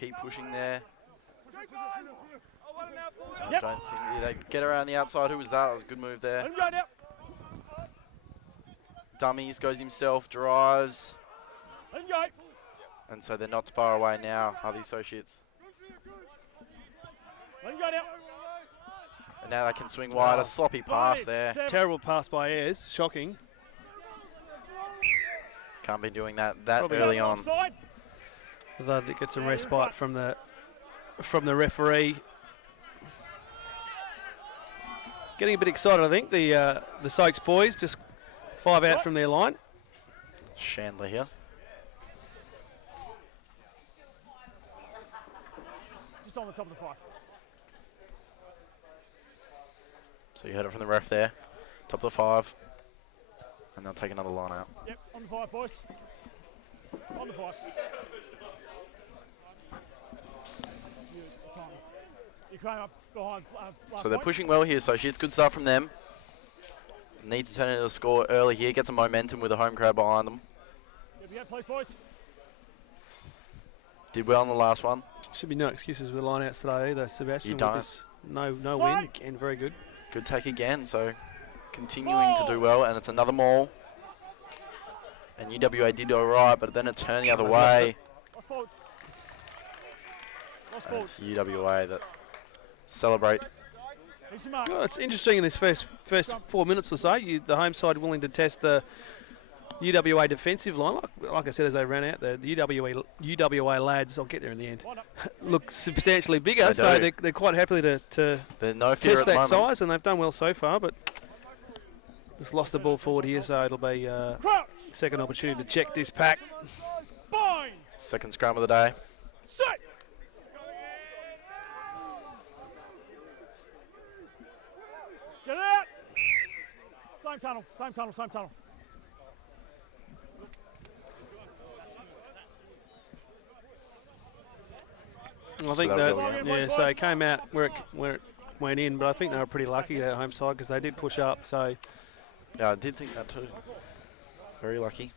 keep pushing there. I don't think they get around the outside. Who was that? That was a good move there. Dummies, goes himself, drives. And so they're not far away now, are the associates. And now they can swing wide. A sloppy pass there. Terrible pass by Ayres. Shocking. Can't be doing that early on. Although it gets a respite from the referee. Getting a bit excited, I think. The Soaks boys just 5 out from their line. Chandler here. Just on the top of the 5. So you heard it from the ref there. Top of the 5. And they'll take another line out. Yep, on the 5, boys. On the 5. You came up behind. So they're pushing well here, so it's good start from them. Need to turn it into a score early here. Get some momentum with the home crowd behind them. Yeah, please, boys. Did well on the last one. Should be no excuses with lineouts today either, Sebastian. You don't. No win, again, very good. Good take again, so continuing to do well, and it's another maul. And UWA did all right, but then it turned the other way. And it's UWA that celebrate. Well, it's interesting in this first 4 minutes or so. The home side willing to test the UWA defensive line. Like I said, as they ran out, the UWA lads, I'll get there in the end, look substantially bigger, so they're quite happy to test that size, and they've done well so far, but just lost the ball forward here, so it'll be second opportunity to check this pack. Second scrum of the day. Get out! Same tunnel, same tunnel, same tunnel. I think so it came out where it went in, but I think they were pretty lucky that home side because they did push up. So yeah, I did think that too. Very lucky.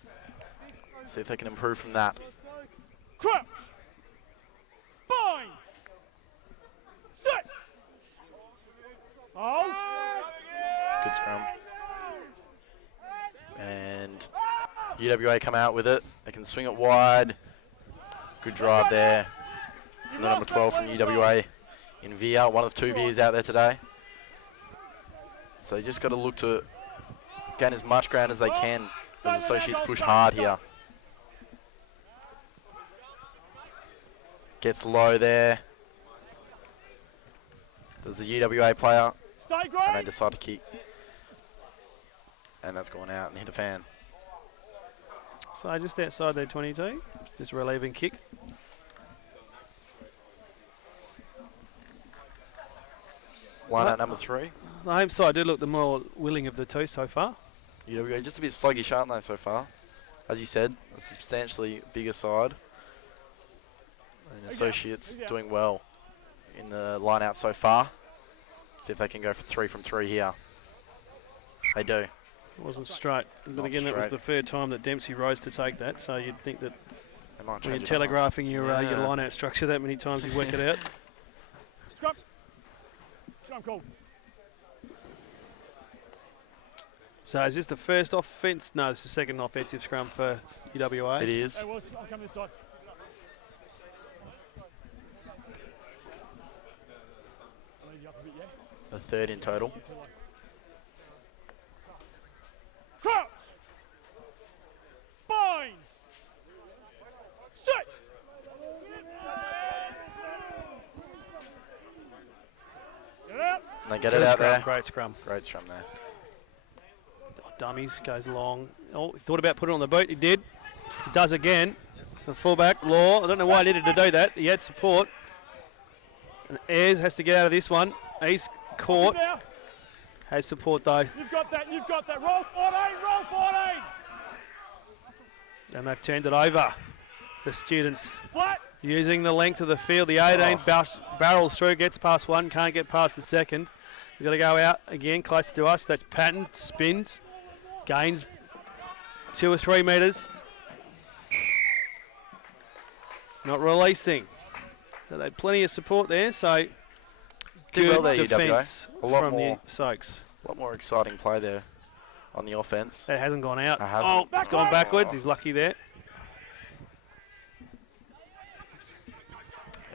See if they can improve from that. Crouch. Bind. Set. Hold. Good scrum. And UWA come out with it. They can swing it wide. Good drive there. And the number 12 from UWA in Veer, one of 2 Veers out there today. So you just got to look to gain as much ground as they can as associates push hard here. Gets low there. There's the UWA player, and they decide to kick. And that's gone out and hit a fan. So just outside their 22, just relieving kick. Line out number 3. The home side do look the more willing of the two so far. UWA just a bit sluggish, aren't they, so far? As you said, a substantially bigger side. And associates doing well in the line out so far. See if they can go for 3 from 3 here. They do. It wasn't straight. But again, that was the third time that Dempsey rose to take that, so you'd think that when you're telegraphing your line out structure that many times, you work it out. Scrum. Scrum call. So is this the first offence? No, this is the second offensive scrum for UWA. It is. Hey, Willis, I'll come this side. The third in total. Crouch. Bind. Set. Get out. And they get it out there. Great scrum. Great scrum there. Dummies, goes long. Oh, he thought about putting it on the boot. He did. He does again. The fullback, Law. I don't know why he needed to do that. He had support. And Ayres has to get out of this one. He's caught. Has support though. You've got that. You've got that. Roll 14. Roll 14. And they've turned it over. The students Flat. using the length of the field. The 18 barrels through, gets past one, can't get past the second. We've got to go out again, closer to us. That's Patton, spins, gains 2 or 3 metres. Not releasing. So they had plenty of support there. So Did well good there, UWA. defence A lot from more. the Soaks. A lot more exciting play there on the offense. It hasn't gone out. I haven't. Oh, it's gone backwards. He's lucky there.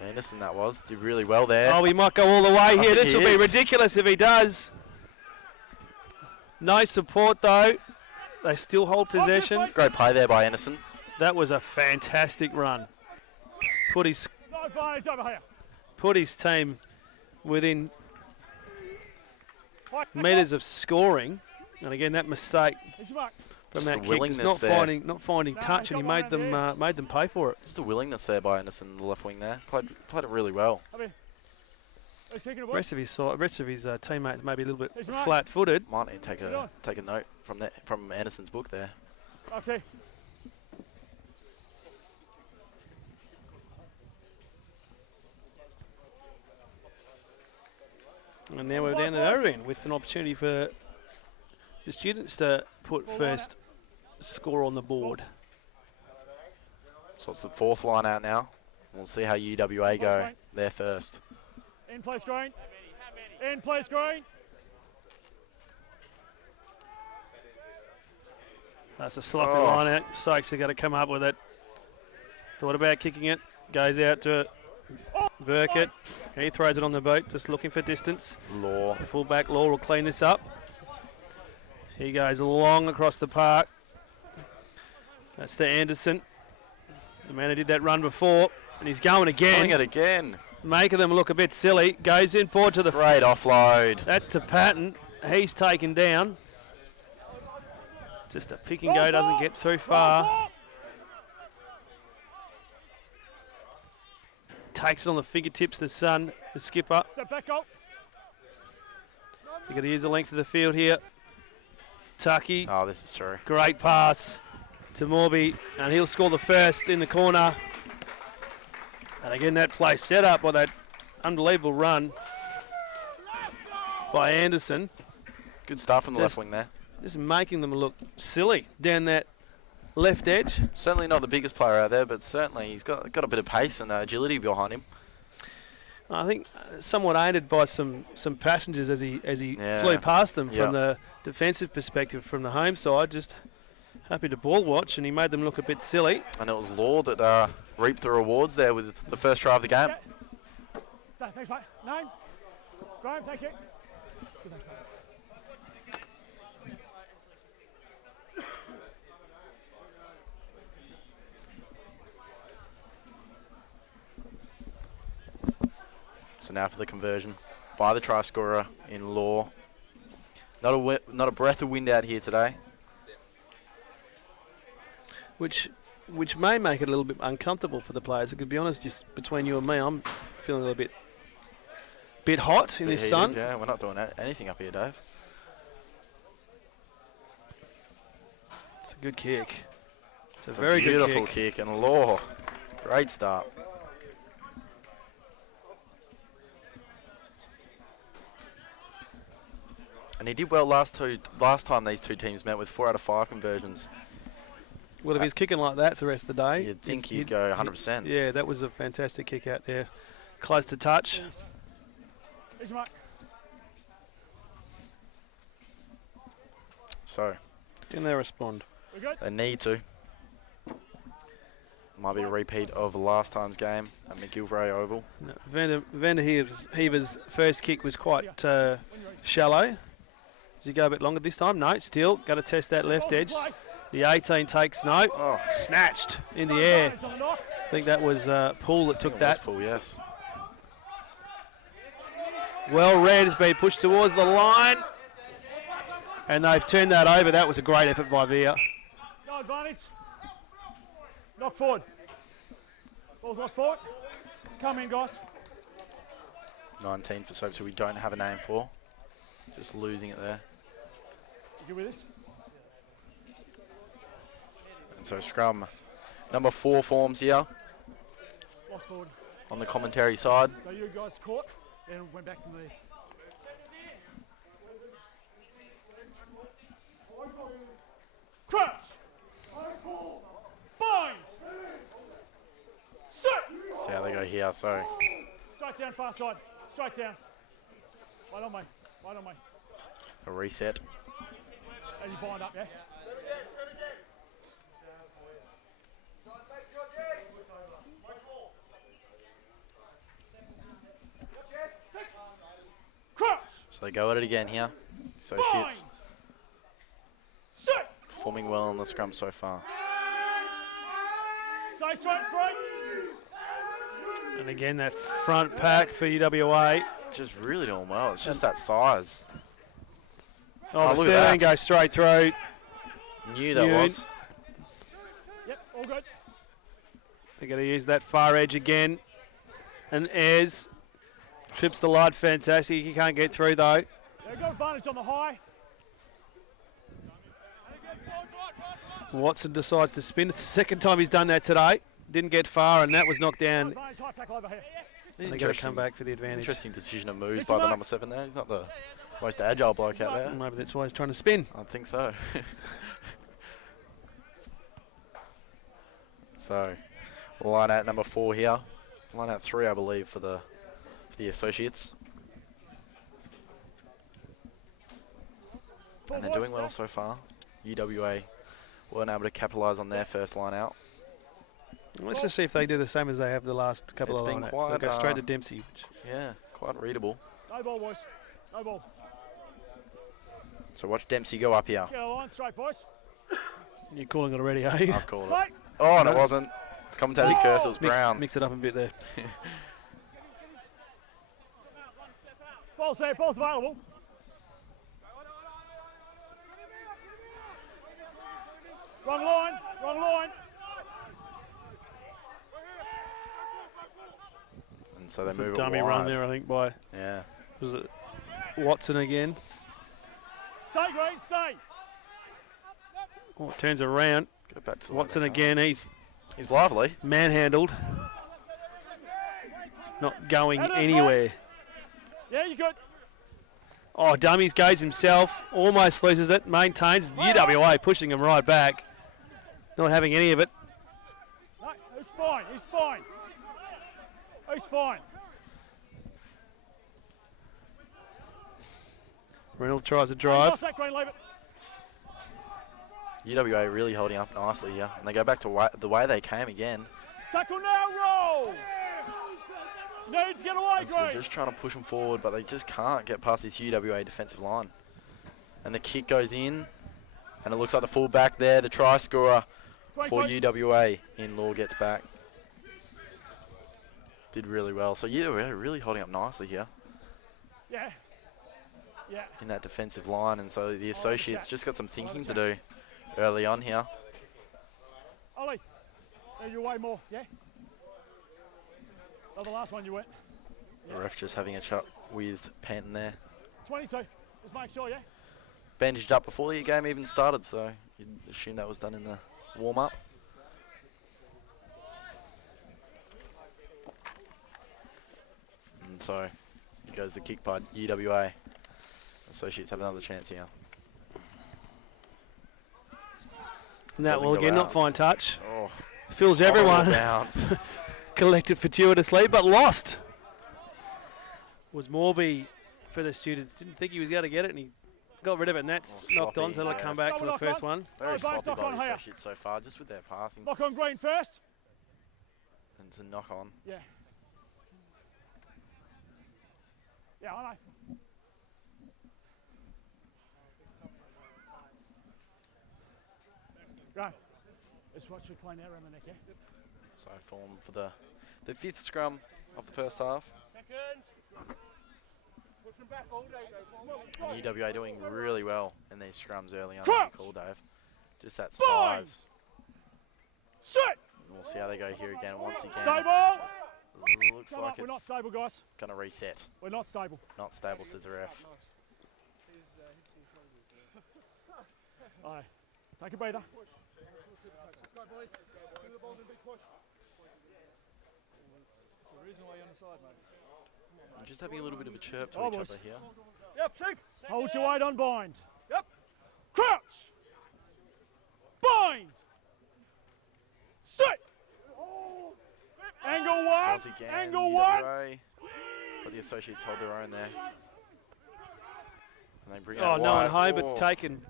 Anderson, that was. Did really well there. Oh, he might go all the way here. think This he will be is. ridiculous if he does. No support, though. They still hold possession. Great play there by Anderson. That was a fantastic run. Put his No advantage over here. put his team within Right, metres of scoring. And again, that mistake Here's your mark. from Just that the kick, willingness just there. not finding No, touch, and he come on, made them pay for it. Just a willingness there by Anderson, the left wing there. Played it really well. Come here. Who's kicking the The ball? rest of his teammates maybe a little bit Here's your mark. flat-footed. Might need to take a note from Anderson's book there. Okay. And now we're down at our end with an opportunity for the students to put first score on the board. So it's the fourth line out now. We'll see how UWA go there first. In place green. In place green. That's a sloppy Oh. line out. Sykes are going to come up with it. Thought about kicking it. Goes out to Burkett. He throws it on the boat, just looking for distance. Law. Fullback Law will clean this up. He goes long across the park. That's the Anderson. The man who did that run before. And he's going Doing again, it again. making them look a bit silly. Goes in forward to the... Great offload. That's to Patton. He's taken down. Just a pick and go, doesn't get through far. Takes it on the fingertips, the son, the skipper. Step back up. You've got to use the length of the field here. Tucky, Oh, this is true. great pass to Morby, and he'll score the first in the corner. And again, that play set up by that unbelievable run by Anderson, Good stuff from the Just- left wing there. just making them look silly down that left edge. Certainly not the biggest player out there, but certainly he's got a bit of pace and agility behind him. I think somewhat aided by some passengers as he Yeah. flew past them Yeah. from the defensive perspective from the home side. Just happy to ball watch, and he made them look a bit silly. And it was Law that reaped the rewards there with the first try of the game. So, thanks, mate. Name? Graham, thank you. Good, thanks, mate. So now for the conversion by the try scorer in Law. Not a breath of wind out here today. Which may make it a little bit uncomfortable for the players. To be honest, just between you and me, I'm feeling a little bit hot in Bit this heated, sun. Yeah, we're not doing anything up here, Dave. It's a good kick. It's It's a very good beautiful kick. kick. And Law, great start. And he did well last time these two teams met with 4 out of 5 conversions. Well, if he's kicking like that for the rest of the day, You'd think he'd go 100%. Yeah, that was a fantastic kick out there. Close to touch. Here's your mark. So Can they respond? We good? they need to. Might be a repeat of last time's game at McGilvray Oval. No, Vander Heaver's first kick was quite shallow. Does he go a bit longer this time? No, still got to test that left edge. The 18 takes no. Oh, Snatched in the air. I think that was Poole that took that. Paul, yes. Well read, has been pushed towards the line. And they've turned that over. That was a great effort by Via. No advantage. Knock forward. Ball's lost forward. Come in, guys. 19 for Soaps, who we don't have a name for. Just losing it there. You good with this? And so scrum number 4 forms here Lost forward. on the commentary side. So you guys caught and went back to these. Crouch. Bind. Sit. See how they go go here, so Straight down, far side. Straight down. Right on me. Right on me. a reset. And you bind up, yeah? Crouch! So they go at it again here. Associates Bind! Sit! performing well on the scrum so far. Stay straight free. And again, that front pack for UWA. Just really doing well. It's just that size. Oh, the look at 13 that. goes straight through. Knew that Ewan. was. Yep, all good. They're going to use that far edge again. And Ayres trips the light, fantastic. He can't get through though. Yeah, got advantage on the high. Watson decides to spin. It's the second time he's done that today. Didn't get far, and that was knocked down. Advantage, high tackle over here. And they're going to come back for the advantage. Interesting decision of moves by the number 7 there. He's not the most agile bloke out there. Maybe that's why he's trying to spin. I think so. So, line out number 4 here. Line out 3, I believe, for the associates. And they're doing well so far. UWA weren't able to capitalise on their first line out. Let's just see if they do the same as they have the last couple It's of been line outs. quite, They'll go straight to Dempsey. Which Yeah, quite readable. No ball, boys. No ball. So watch Dempsey go up here. Get a line straight, boys. you're calling it already, are you? I've called it. Right. Oh, and it wasn't. Commentator's curse, it was Brown. Mix it up a bit there. Ball's there. Ball's available. Wrong line. Wrong line. And so they It's a move it dummy wide. run there, I think, by Yeah. was it Watson again. Stay, Green. Stay. Oh, it turns around. Go back to the Watson left. again. He's He's lively. manhandled. Not going Head in anywhere. Yeah, you good. Oh, dummies goes himself. Almost loses it. Maintains. UWA pushing him right back. Not having any of it. No, he's fine. He's fine. He's fine. Reynolds tries to Hey, drive. lost that, Green. Leave it. UWA really holding up nicely here. And they go back to the way they came again. Tackle now. Roll. Need to get away, And so they're Green. just trying to push them forward, but they just can't get past this UWA defensive line. And the kick goes in, and it looks like the full back there, the try scorer Green, for sorry. UWA in Law gets back. Did really well. So UWA really holding up nicely here Yeah. Yeah. in that defensive line, and so the associates just got some thinking to do early on here. Ollie. There you way more. Yeah. Oh, the last one you went. The ref just having a chat with Panton there. 22. Just make sure, yeah. Bandaged up before the game even started, so you'd assume that was done in the warm-up. And so here goes the kick by UWA. Associates have another chance here. And that Doesn't will go again not out. fine touch. Oh, Fills horrible everyone. bounce. Collected fortuitously, but lost. Was Morby for the students. Didn't think he was going to get it, and he got rid of it, and that's Oh, knocked on, so sloppy, they'll come yes. back for the first one. Very both sloppy knock by on the here. associates so far, just with their passing Lock on Green first. and to knock on. Yeah. Yeah, I know. Go. Let's watch you clean out around the neck, yeah? So form for the fifth scrum of the first half. And UWA doing really well in these scrums early on, as you call, Dave. Just that Bind. size. Sit! And we'll see how they go here again. Once again, Stable! looks Come like on, we're not it's stable, guys. going to reset. We're not stable. Not stable, says the ref. Aye. Take a breather. I'm just having a little bit of a chirp to Oh, each boys. other here. Yep, sink. Hold your weight on bind. Yep. Crouch. Bind. Sit. Angle one. Aussie again. Angle UWA. But the Associates hold their own there. And they bring Oh, out no one wide. home, Oh, but taken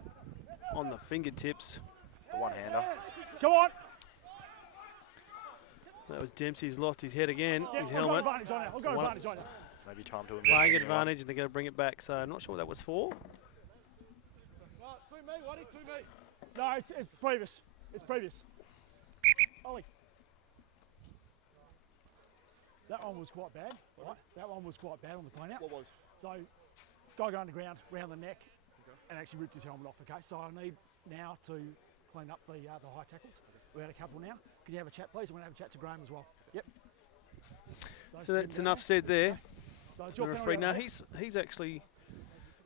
on the fingertips. the one-hander. Come on. That was Dempsey's lost his head again, Yeah, his I've got helmet. advantage on it. I've got One- advantage on it. Maybe time to invest Playing in a new one. advantage, and they're going to bring it back. So I'm not sure what that was for. No, it's previous. It's previous. Ollie. That one was quite bad, right? That one was quite bad on the clean out. What was? So, guy go underground, round the neck, and actually ripped his helmet off, okay? So I need now to clean up the high tackles. We had a couple now. Can you have a chat, please? I'm going to have a chat to Graham as well. Yep. So that's enough said there. So it's The your referee. penalty. No, he's actually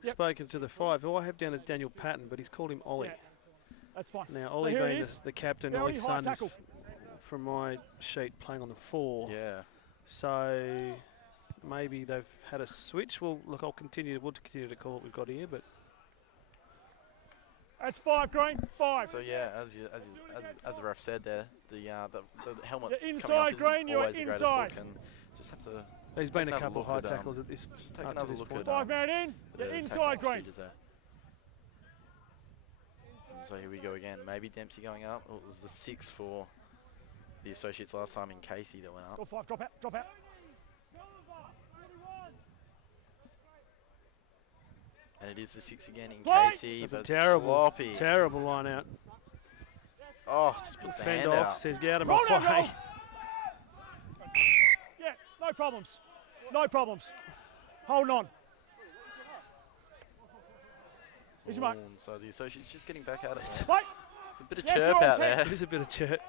Yep. spoken to the 5. Who I have down as Daniel Patton, but he's called him Ollie. Yeah, that's fine. Now, So Ollie here it being is. the captain, Penalty, Ollie's high son is, tackle. from my sheet, playing on the 4. Yeah. So maybe they've had a switch. Well, look, we'll continue to call what we've got here, but That's 5, Green. 5. So yeah, as the ref said there, the helmet You're coming inside, up Green, isn't you're always the greatest inside. look, and just have to there's been a another couple of look high at, tackles at this just take up to another this look point. at 5 man in. the You're tackling inside, Green. procedures there. And so here we go again. Maybe Dempsey going up. It was the 6 for the Associates last time in Casey that went Go up. 5, drop out, drop out. And it is the 6 again in Play! Casey, That's but a it's terrible, sloppy. terrible line out. Oh, just puts the Fend hand off, out. says get out of my Roll down, roll. way. Yeah, no problems. No problems. Hold on. Here's your mark. Ooh, and so the Associates just getting back at it. Wait. There's a bit of Yes, chirp you're on out 10. there. It is a bit of chirp.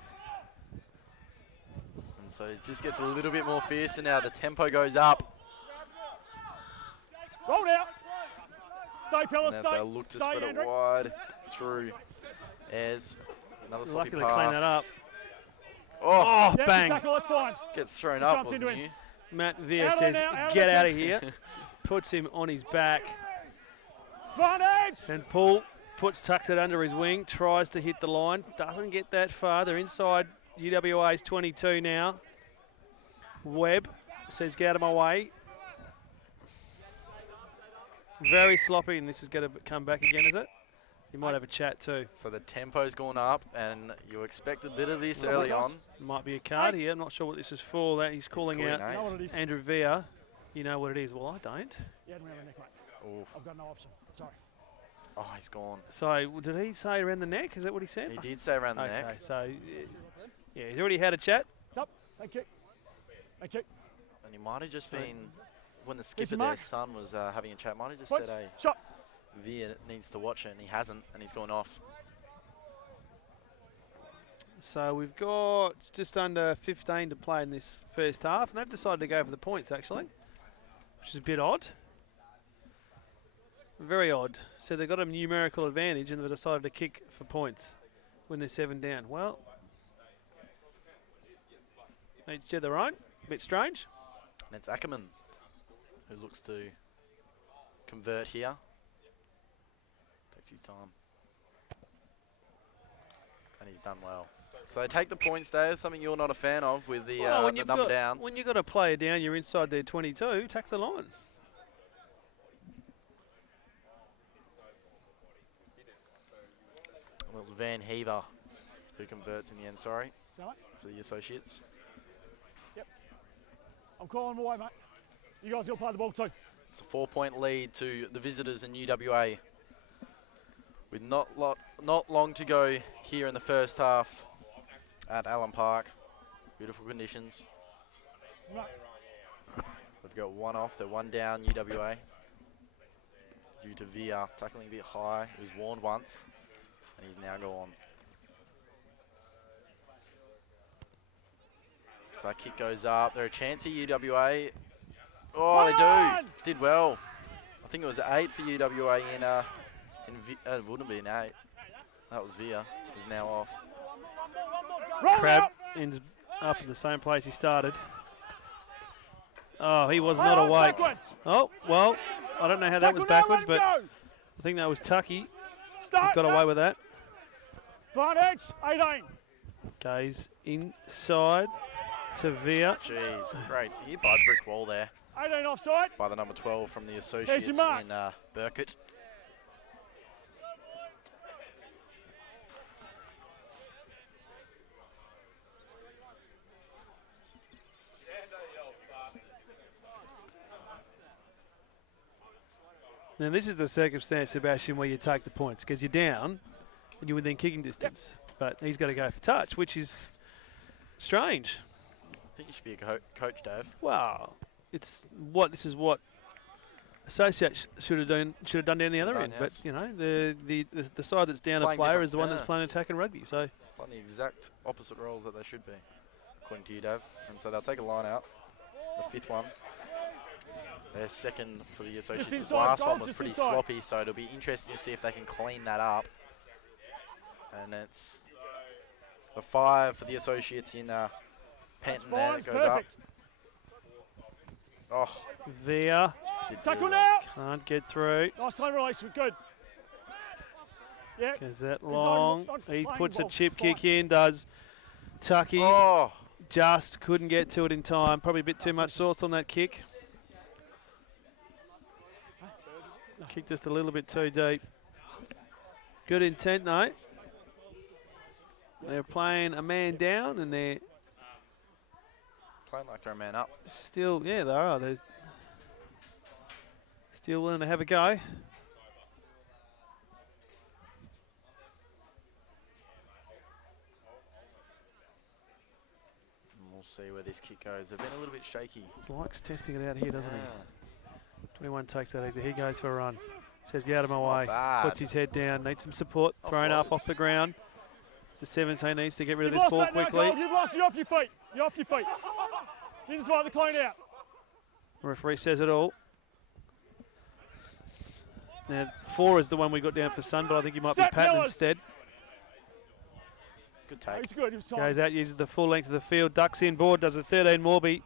And so it just gets a little bit more fiercer now. The tempo goes up. Roll out. Stay, Pella, And as stay. they look to Stay, spread it Andrew. wide through Ayres. Another sloppy Luckily pass. clean that up. Oh, Oh, Yeah, bang. tackle, that's fine. gets thrown He up, jumped into wasn't him. you? Matt Villa Out of says, there now, out of get there. out of here. Puts him on his back. Advantage. And Paul tucks it under his wing, tries to hit the line. Doesn't get that far. They're inside UWA's 22 now. Webb says, get out of my way. Very sloppy, and this is going to come back again, is it? You might have a chat too. So the tempo's gone up, and you expect a bit of this early on. Might be a card here. I'm not sure what this is for. That he's calling calling out eight. You know what it is? Andrew Villa. You know what it is. Well, I don't. Yeah, around the neck, mate. Ooh. I've got no option. Sorry. Oh, he's gone. So did he say around the neck? Is that what he said? He did say around the Okay, neck. so yeah, he's already had a chat. It's up. Thank you. Thank you. And he might have just So- been, when the Here's skipper your their mark. son was having a chat, might have just Points. said, hey, Shot. Villa needs to watch it, and he hasn't, and he's gone off. So we've got just under 15 to play in this first half, and they've decided to go for the points actually, which is a bit odd. Very odd. So they've got a numerical advantage, and they've decided to kick for points when they're 7 down. Well, each to their own. A bit strange. And it's Ackerman who looks to convert here. Takes his time. And he's done well. So they take the points, Dave, something you're not a fan of with the, Well, the number down. when you've got a player down, you're inside their 22, tack the line. Well, it was Van Heaver who converts in the end, sorry, So, mate, for the Associates. I'm calling him away, mate. You guys got to play the ball too. It's a 4-point lead to the visitors in UWA. With not long to go here in the first half at Allen Park. Beautiful conditions. Right. They've got one off, they're one down, UWA. Due to Villa tackling a bit high. He was warned once, and he's now gone. So that kick goes up. They're a chance here, UWA. Oh, they do. Did well. I think it was 8 for UWA it wouldn't be an 8. That was Villa. It was now off. Roll Crab out. ends up in the same place he started. Oh, he was Play not on awake. backwards. Oh, well, I don't know how that was Tackle now, backwards, let but him I think that was Tucky. go. Start. Got away with that. Advantage. 18. Goes inside. to Via. Jeez, great. Hit by a brick wall there 18 offside. by the number 12 from the Associates in mark. Burkett. Now this is the circumstance, Sebastian, where you take the points because you're down and you're within kicking distance. But he's got to go for touch, which is strange. I think you should be a coach, Dave. Well, this is what Associates should have done down the other end. Yes. But you know, the side that's down Playing a player different, is the one yeah. that's playing attack and rugby. So Playing the exact opposite roles that they should be, according to you, Dave. And so they'll take a line out, the fifth one. Their second for the Associates. His inside, last goal, one was just pretty inside. sloppy, so it'll be interesting to see if they can clean that up. And it's the 5 for the Associates in Penton there that It's goes up. perfect. Oh, Via did Tackle really well. now. can't get through Nice time release. Good. Yeah. because that on, long. not He playing puts a ball, chip fine. kick in, does Tucky. Oh, Just couldn't get to it in time. Probably a bit too much sauce on that kick. Kicked just a little bit too deep. Good intent though. They're playing a man down and they're playing like they're a man up. still, yeah, they are. They're still willing to have a go. And we'll see where this kick goes. They've been a little bit shaky. Likes testing it out here, doesn't Yeah. he? 21 takes that easy. He goes for a run. Says, get out of my Not way. bad. Puts his head down. Needs some support. Thrown Offload. up off the ground. It's the 17. Needs to get rid of You've this lost ball that now, quickly. Cole. You've lost. You're off your feet. You're off your feet. You just want the clean out. The referee says it all. Now, 4 is the one we got down for Sun, but I think he might Step be Patton Millers. instead. Good Oh, take. he's good. He was time. Goes out, uses the full length of the field, ducks in board, does a 13 Morby.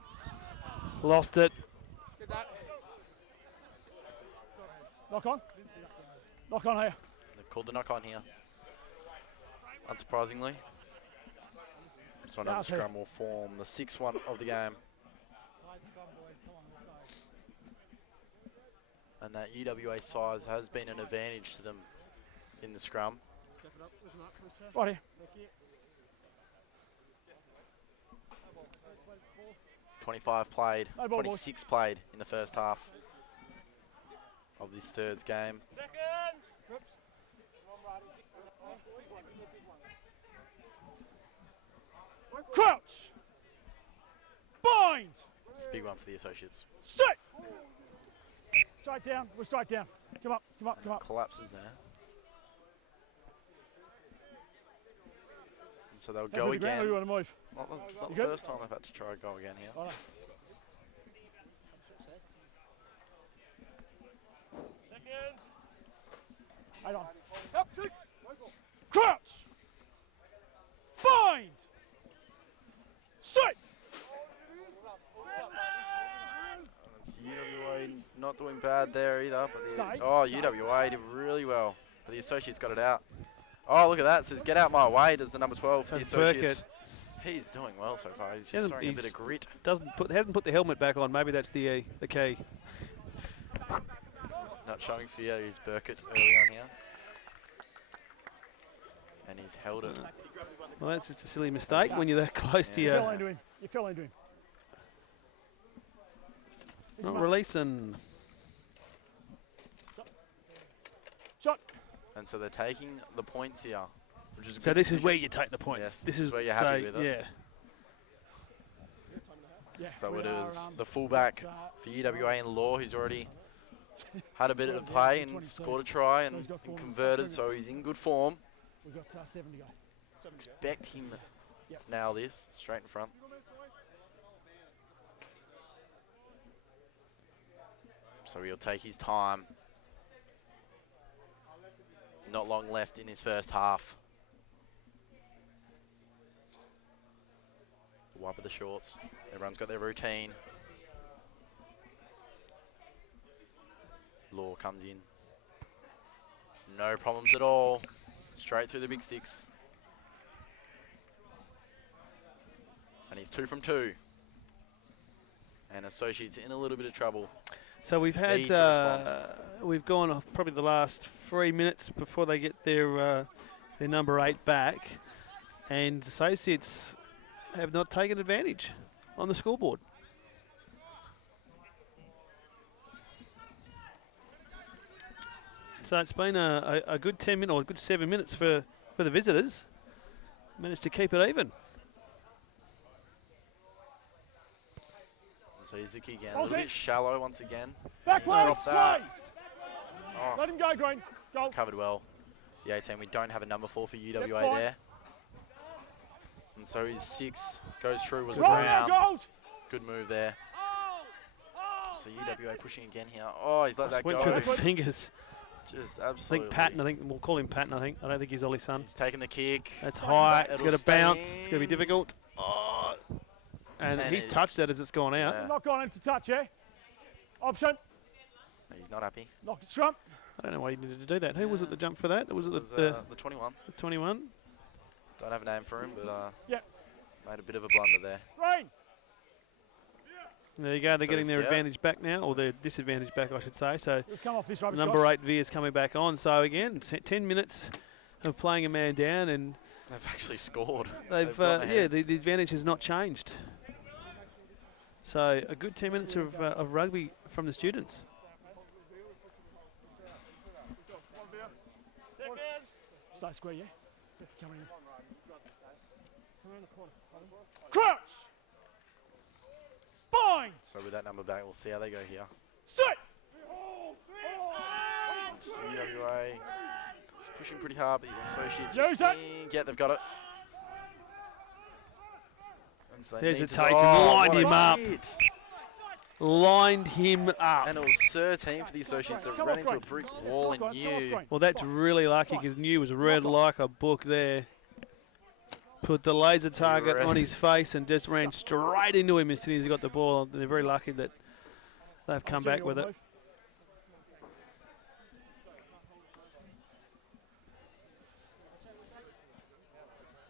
Lost it. Knock on. Knock on here. They've called the knock on here. Unsurprisingly. So another That's it. scrum will form the 6th one of the game. And that UWA size has been an advantage to them in the scrum. Right here. 25 played, No ball, boys. 26 played in the first half of this thirds game. Crouch. Bind. It's a big one for the Associates. Sit. Straight down. We're straight down. Come up. Come up. Come up. Collapses there. And so they'll Have a go bit of ground, or again. you want to move? Not You the good? first time they've had to try a go again here. Righto. Hold on. Crouch. Bind. Sit. It's UWA not doing bad there either. But Stay. UWA did really well. But the Associates got it out. Oh, look at that. It says, get out my way, does the number 12 for the That's Associates. He's doing well so far. He's just throwing a bit of grit. Hasn't put the helmet back on. Maybe that's the key. Not showing fear. He's Burkett early on here. And he's held it. Well, that's just a silly mistake when you're that close to You your fell into him. You fell into him. Here's not your mark. releasing. Shot. And so they're taking the points here, which is a So good this is decision. where you take the points. Yes, this is where you're happy with it. Yeah. Yeah, So we it are, is the fullback for UWA in Law, who's already had a bit of play and scored a try and, he's got 4 minutes, converted, 3 so minutes. he's in good form. We've got 7 to go. Expect him Yep. to nail this straight in front. So he'll take his time. Not long left in his first half. Wipe of the shorts. Everyone's got their routine. Law comes in. No problems at all. Straight through the big sticks. And he's 2 from 2. And Associates in a little bit of trouble. So we've had Need to respond. we've gone off probably the last 3 minutes before they get their number 8 back, and Associates have not taken advantage on the scoreboard. So it's been a good 10 minutes or a good 7 minutes for the visitors. Managed to keep it even. So here's the kick again. A little bit shallow once again. Back He's way, dropped play! that. Oh, Let him go, Green. Go. covered well. The 18, we don't have a number 4 for UWA Yep, fine. there. And so his 6 goes through, was Roll now, Brown. gold! Good move there. So UWA pushing again here. Oh, he's let that Went go. through the fingers. Just I absolutely. think Patton, I think we'll call him Patton, I think. I don't think he's Ollie's son. He's taking the kick. That's high. It's It'll got to stay bounce. It's going to be in. difficult. Oh. And And he's it- touched that as it's gone out. Yeah. Not gone into touch, yeah? Option. He's not happy. Knock it strump. I don't know why he needed to do that. Who was it that jumped for that? Was it It was the the 21. 21? Don't have a name for him, but Yep. made a bit of a blunder there. Green. There you go. They're So getting their it's out. advantage back now, or their disadvantage back, I should say. So Let's come off this rubbish, number guys. 8 V is coming back on. So again, 10 minutes of playing a man down, and They've actually scored. they've gone ahead. the advantage has not changed. So a good 10 minutes of rugby from the students. Stay square, yeah? Coming in. Crouch! Spine! So with that number back, we'll see how they go here. Sit! UWA just pushing pretty hard, but the Associates Use it. think, yeah, they've got it. And so they There's need a to- Tate, and oh, lined what a him up. hit. Lined him up. And it was 13 for the Associates that ran into a brick wall and knew. Well, that's really lucky because New was red like a book there. Put the laser target on his face and just ran straight into him as soon as he got the ball. They're very lucky that they've come back with it.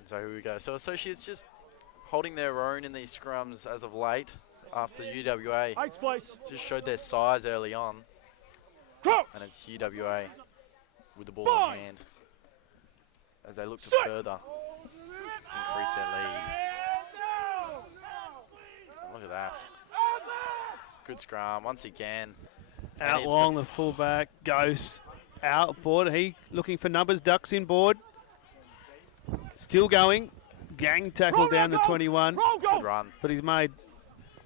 So here we go. So Associates just holding their own in these scrums as of late after UWA Eights, please. just showed their size early on. Crouch! And it's UWA with the ball Fine. in hand as they look to Sit. further increase their lead. Look at that. Good scrum once again. And Out it's long, the fullback, Ghost, out board. He looking for numbers, ducks inboard. Still going. Gang tackle Roll down now, the goal. 21, Roll, good goal! run. but he's made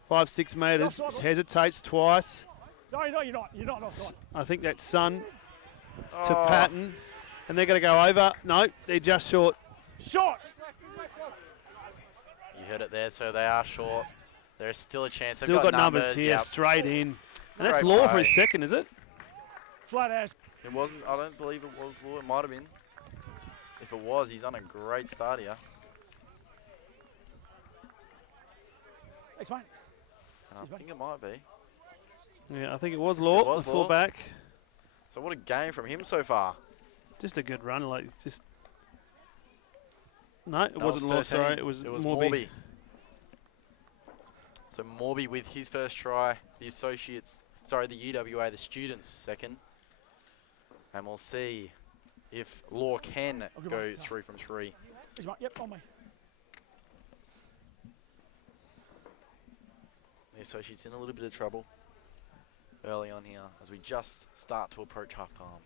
5-6 metres. Offside, offside. Hesitates twice. No, you're not. You're not offside. I think that's Sun to Oh, Patton. And they're going to go over. No, they're just short. Shot! You heard it there, so they are short. There's still a chance. They've Still got numbers numbers here, yep. straight in. And that's Great Law for play. his second, is it? Flat ass. It wasn't, I don't believe it was Law. It might have been. If it was, he's on a great start here. Thanks, mate. And I Cheers, mate. think it might be. Yeah, I think it was Law, was the Law. fullback. So what a game from him so far. Just a good run, like just. No, it No, wasn't Law. 13. Sorry, it was Morby. Morby. So Morby with his first try. The Associates, sorry, the UWA, the students second. And we'll see if Law can I'll give go one. 3 from 3. He's right. Yep, on me. The Associates in a little bit of trouble early on here as we just start to approach half time.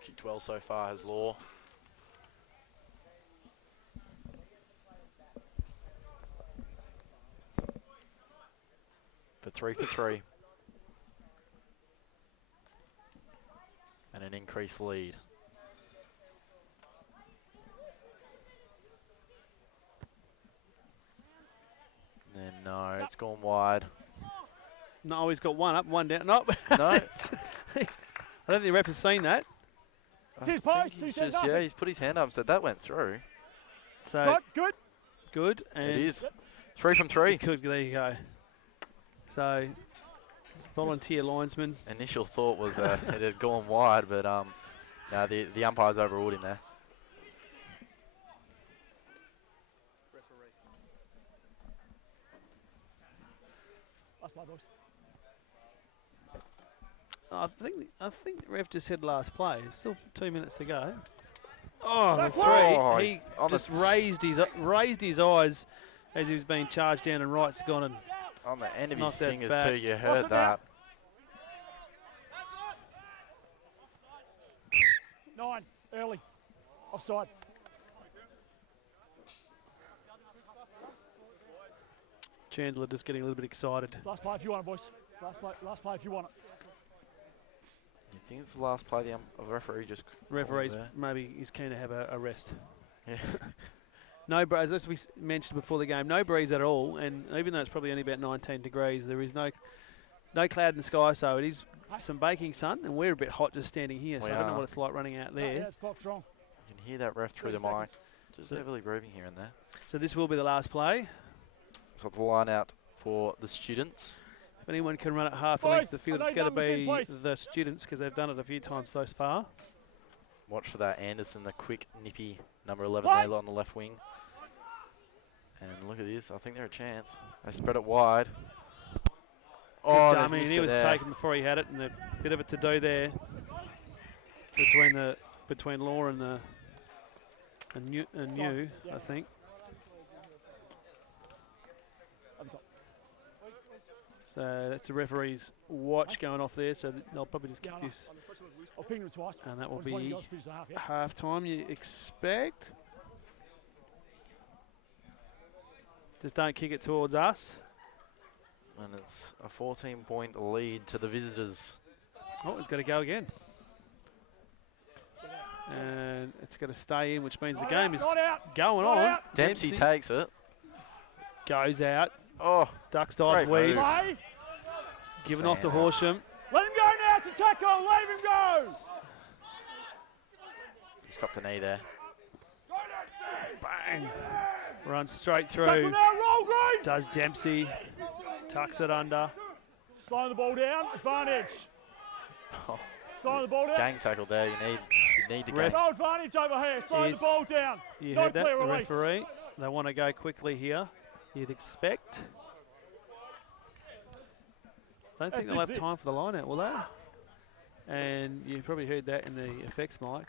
Kicked well so far has Law. For 3 for 3. And an increased lead. And no, it's gone wide. No, he's got one up, one down. No, No. I don't think the ref has seen that. I His think post, he's he said just, yeah, nothing. he's put his hand up and said that went through. So Good, good. good, and It is. 3 from 3. Good, there you go. So, volunteer linesman. Initial thought was it had gone wide, but no, the umpires overruled him there. Last play, boys. I think the ref just said last play. Still 2 minutes to go. Oh, the That's three. right. He On the just raised his eyes as he was being charged down, and Wright's gone and On the end of his knocked that fingers back. too, you heard that. 9, early. Offside. Chandler just getting a little bit excited. It's last play if you want it, boys. It's last play if you want it. You think it's the last play the referee just Referee's there? maybe he's keen to have a rest. Yeah. No, as we mentioned before the game, no breeze at all, and even though it's probably only about 19 degrees, there is no cloud in the sky, so it is some baking sun, and we're a bit hot just standing here, so I don't know what it's like running out there. Yeah, it's blocked wrong. You can hear that ref through the 30 mic. seconds. Just So- heavily breathing here and there. So this will be the last play. So it's a line out for the students. If anyone can run it half the length of the Boys, field, I it's know going to numbers in be place. the students because they've done it a few times so far. Watch for that Anderson, the quick, nippy number 11 What? there on the left wing. And look at this. I think they're a chance. They spread it wide. Oh, I they've mean, missed he it was there. taken before he had it, and a bit of a to-do there between Law and New, Yeah. I think. Over top. So that's the referee's watch going off there, so they'll probably just kick Going this, I'll ping them twice. and that will Just one of you be guys finish the half, yeah? half-time, you expect. Just don't kick it towards us. And it's a 14-point lead to the visitors. Oh, it's got to go again. And it's going to stay in, which means the Not game out, is not out, going not on. out. Dempsey takes it. Goes out. Oh, Ducks, dives, Great weaves. move. Play. Given off to Stand up. Horsham. Let him go now to tackle. Let him go. he's copped a knee there. Bang. Runs straight Tackle through. now. Roll green. Does Dempsey. Tucks it under. Slowing the ball down. Advantage. Oh, Slowing the ball down. gang tackle there. You need the Ref- gang. No advantage over here. Slowing Is- the ball down. You No heard that, clear the release. referee. They want to go quickly here. You'd expect. Don't think they'll have That's it. time for the line out, will they? And you probably heard that in the effects mic.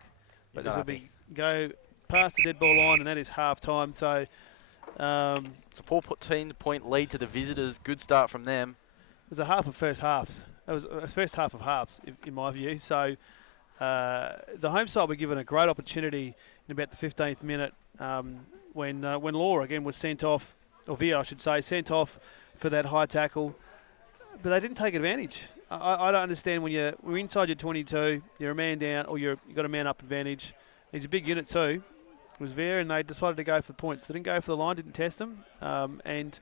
But this will be go past the dead ball line, and that is half time. So It's a 14-point lead to the visitors. Good start from them. it was a half of first halves. It was a first half of halves, in my view. So the home side were given a great opportunity in about the 15th minute when Law again was sent off, or Via I should say, sent off for that high tackle. But they didn't take advantage. I don't understand when we're inside your 22, you're a man down, or you've got a man up advantage. He's a big unit too. It was Via, and they decided to go for the points. They didn't go for the line, didn't test them. And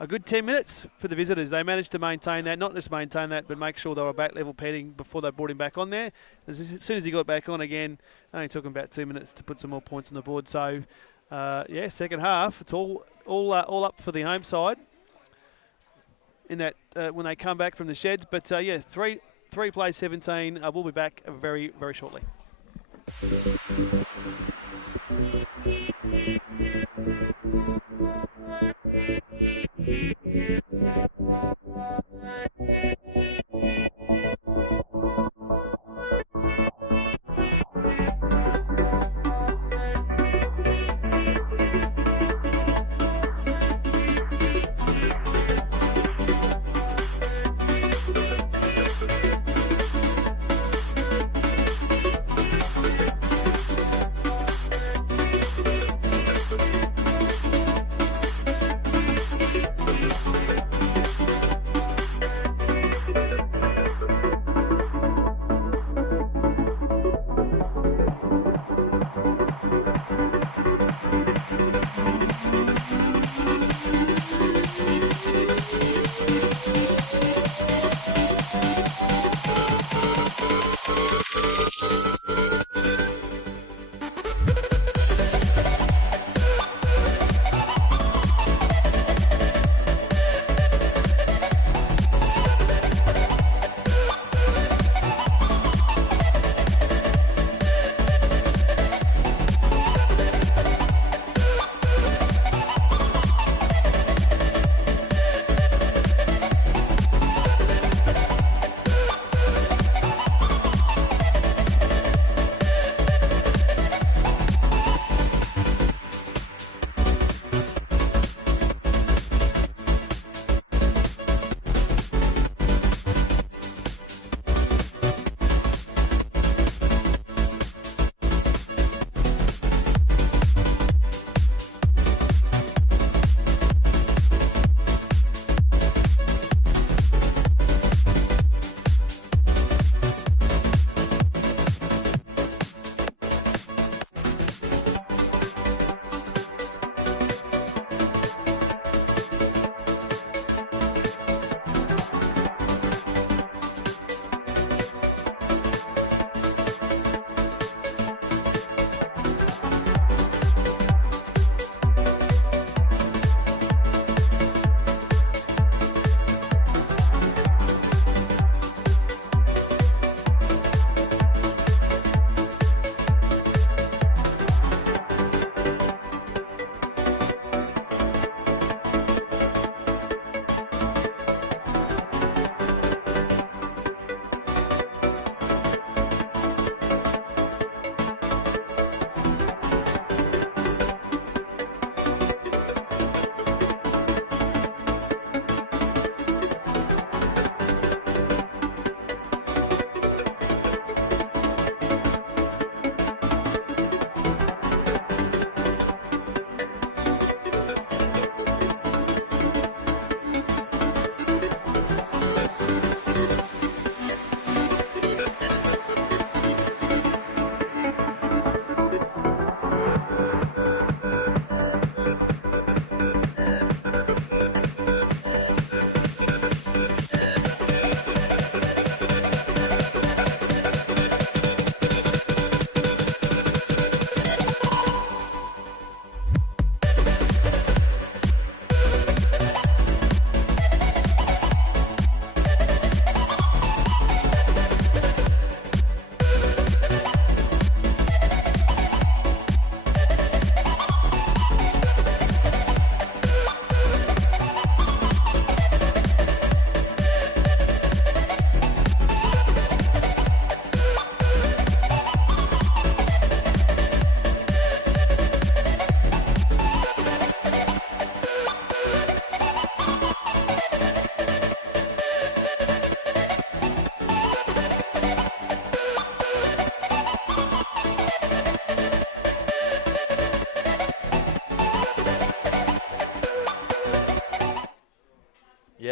a good 10 minutes for the visitors. They managed to maintain that, not just maintain that, but make sure they were back level petting before they brought him back on there. As soon as he got back on again, it only took him about 2 minutes to put some more points on the board. So, yeah, second half, it's all up for the home side in that when they come back from the sheds. But, yeah, three plays 17. We'll be back very, very shortly.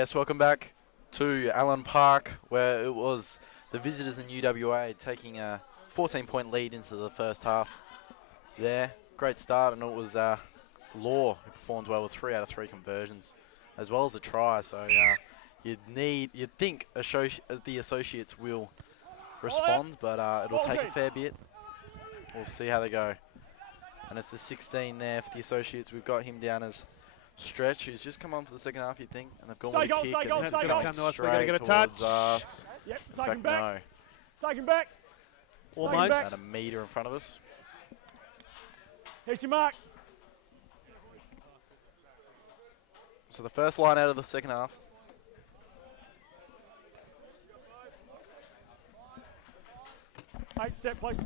Yes, welcome back to Allen Park, where it was the visitors in UWA taking a 14-point lead into the first half there. Great start, and it was Law who performed well with 3 out of 3 conversions, as well as a try. So you'd think the associates will respond, but it'll take a fair bit. We'll see how they go. And it's the 16 there for the associates. We've got him down as Stretch, who's just come on for the second half, you'd think, and they've gone with a kick, and it's coming straight get a towards touch. us. Yep, In take him fact, back. no. Take him back. Almost. About a metre in front of us. Here's your mark. So the first line out of the second half. Eight step, please.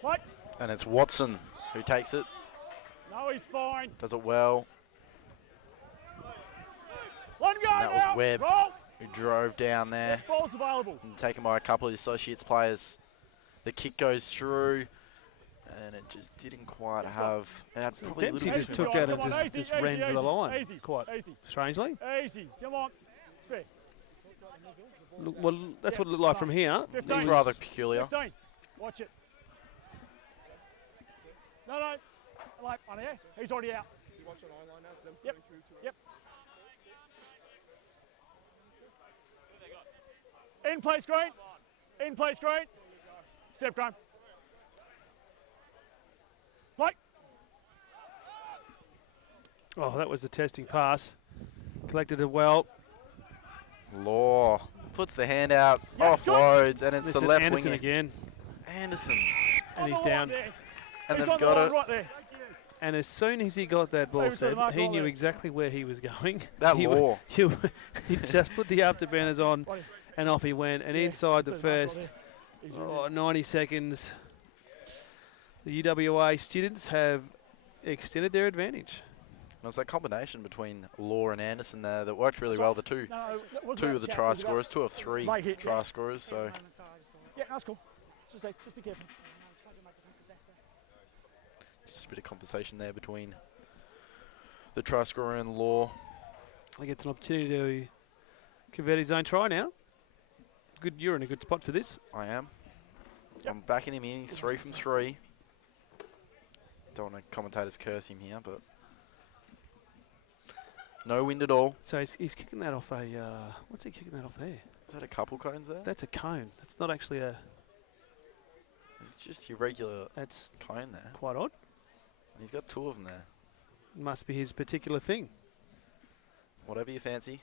What? And it's Watson who takes it. No, he's fine. Does it well. Let him go And that now. was Webb Roll. who drove down there. Ball's available. And taken by a couple of the associates players. The kick goes through, and it just didn't quite have. It had probably a Dempsey little just bit took too out much. and Come on, just easy, ran easy, for the line. easy, Quite easy. strangely. Easy. Come on. It's fair. Look, well, that's what it looked like from here. 15. It was rather peculiar. 15. Watch it. No. Like, on here. He's already out. Yep. In play screen. In play screen. Step green. Play. Oh, that was a testing pass. Collected it well. Law puts the hand out, Yeah, offloads, and it's Listen, the left Anderson wing. again, Anderson. and he's On the line down. there. And He's they've on the got line it. right there. And as soon as he got that ball Over to the set, mark he right knew there. exactly where he was going. That he, Law. he just put the afterburners on, Right. and off he went. And Yeah, inside the so mark right first there. He's right 90 seconds, the UWA students have extended their advantage. It was that combination between Law and Anderson there that worked really well. The two No, of the try scorers, 2 of 3 Late hit, try yeah. scorers. So Yeah, that's cool. Just be careful. just a bit of compensation there between the try scorer and Law. He gets an opportunity to convert his own try now. Good, you're in a good spot for this. I am. Yep. I'm backing him in. He's 3 from 3. Don't want to commentators curse him here, but no wind at all. So he's kicking that off a. What's he kicking that off there? Is that a couple cones there? That's a cone. That's not actually a. It's just your regular That's cone there. quite odd. And he's got 2 of them there. Must be his particular thing. Whatever you fancy.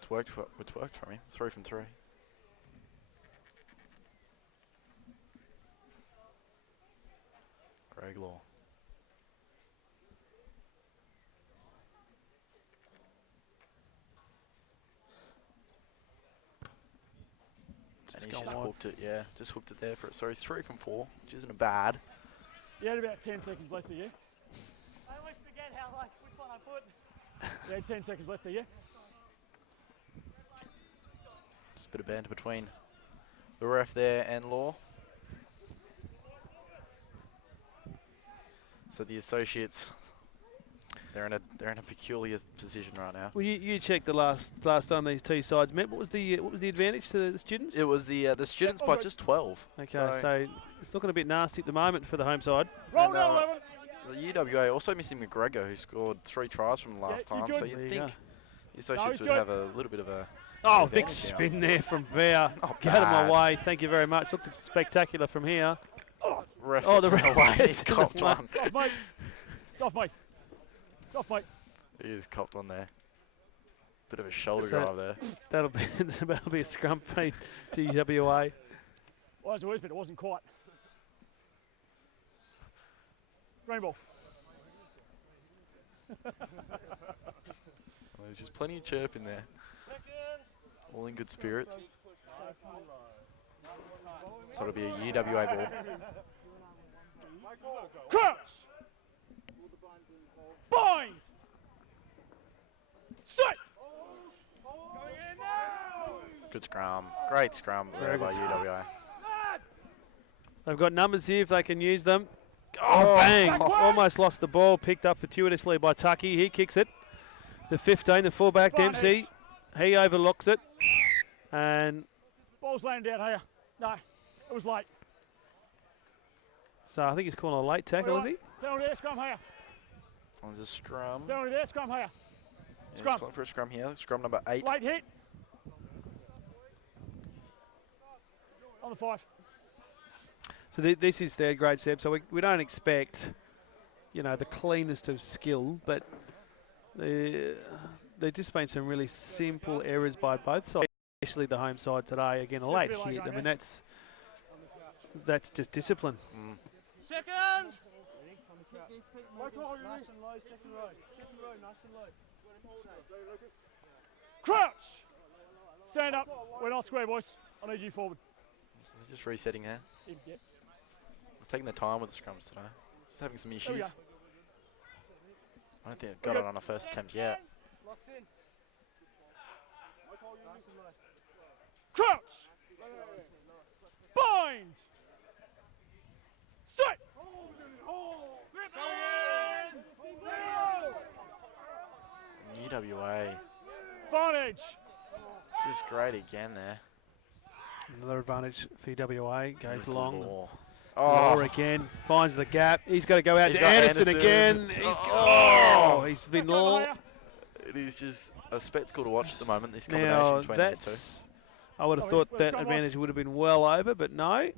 It's worked for me. 3 from 3. Greg Law. And he's just gone wide. hooked it, yeah. Just hooked it there for it. So he's 3 from 4, which isn't bad. You had about 10 seconds left of you. I always forget which one I put. You had 10 seconds left of you. Just a bit of banter between the ref there and Law. So the associates, they're in a peculiar position right now. Well, you checked the last time these two sides met. What was the advantage to the students? It was the students by just 12. Okay, so it's looking a bit nasty at the moment for the home side. Roll And, down 11. The UWA also missing McGregor, who scored 3 tries from the last Yeah, you're time. good. So There you'd you think go. the associates he's would good. have a little bit of a. Oh, advantage big now. spin there from Vare. Not Got him bad. away. Thank you very much. Looked spectacular from here. Ref Oh, the gets ref away. gets He copped away. one. Off, mate. It's off, mate. It's off, mate. He just copped one there. Bit of a shoulder So- drive there. That'll be a scrum feed to UWA. Well, it was worse, but it wasn't quite. Green ball. Well, there's just plenty of chirp in there. All in good spirits. So it'll be a UWA ball. Crouch. Bind. Set. Good scrum. Great scrum there by UWA. They've got numbers here if they can use them. Oh, bang! Almost lost the ball. Picked up fortuitously by Tucky. He kicks it. The 15, the fullback, Dempsey. He overlooks it. And Ball's laying down here. No, it was late. so I think he's calling a late tackle, is he? Penalty there, scrum here. There's a scrum. Penalty there, scrum here. Yeah, Scrum. he's calling for a scrum here. Scrum number 8. Late hit. On the 5. So this is third grade, Seb. So we don't expect, the cleanest of skill, but there's just been some really simple errors by both sides, especially the home side today. Again, a late hit. I mean, that's just discipline. Second! Nice and low, second row. Second row, nice and low. Crouch! Stand up. We're not square, boys. I need you forward. So they're just resetting there. Yeah. We're taking the time with the scrums today. Just having some There we issues. go. I don't think they've got it on a first attempt yet. Locks in. Nice and low. Crouch! Bind! Sit! UWA, Advantage! just great again there. Another advantage for UWA. Goes Good long. ball. Law again. Finds the gap. He's got to go out He's to got Anderson Anderson. again. He's he's been Back over long. here. It is just a spectacle to watch at the moment, this Now, combination between these two. that's... I would have Sorry, thought let's that go, advantage would have been well over, but no.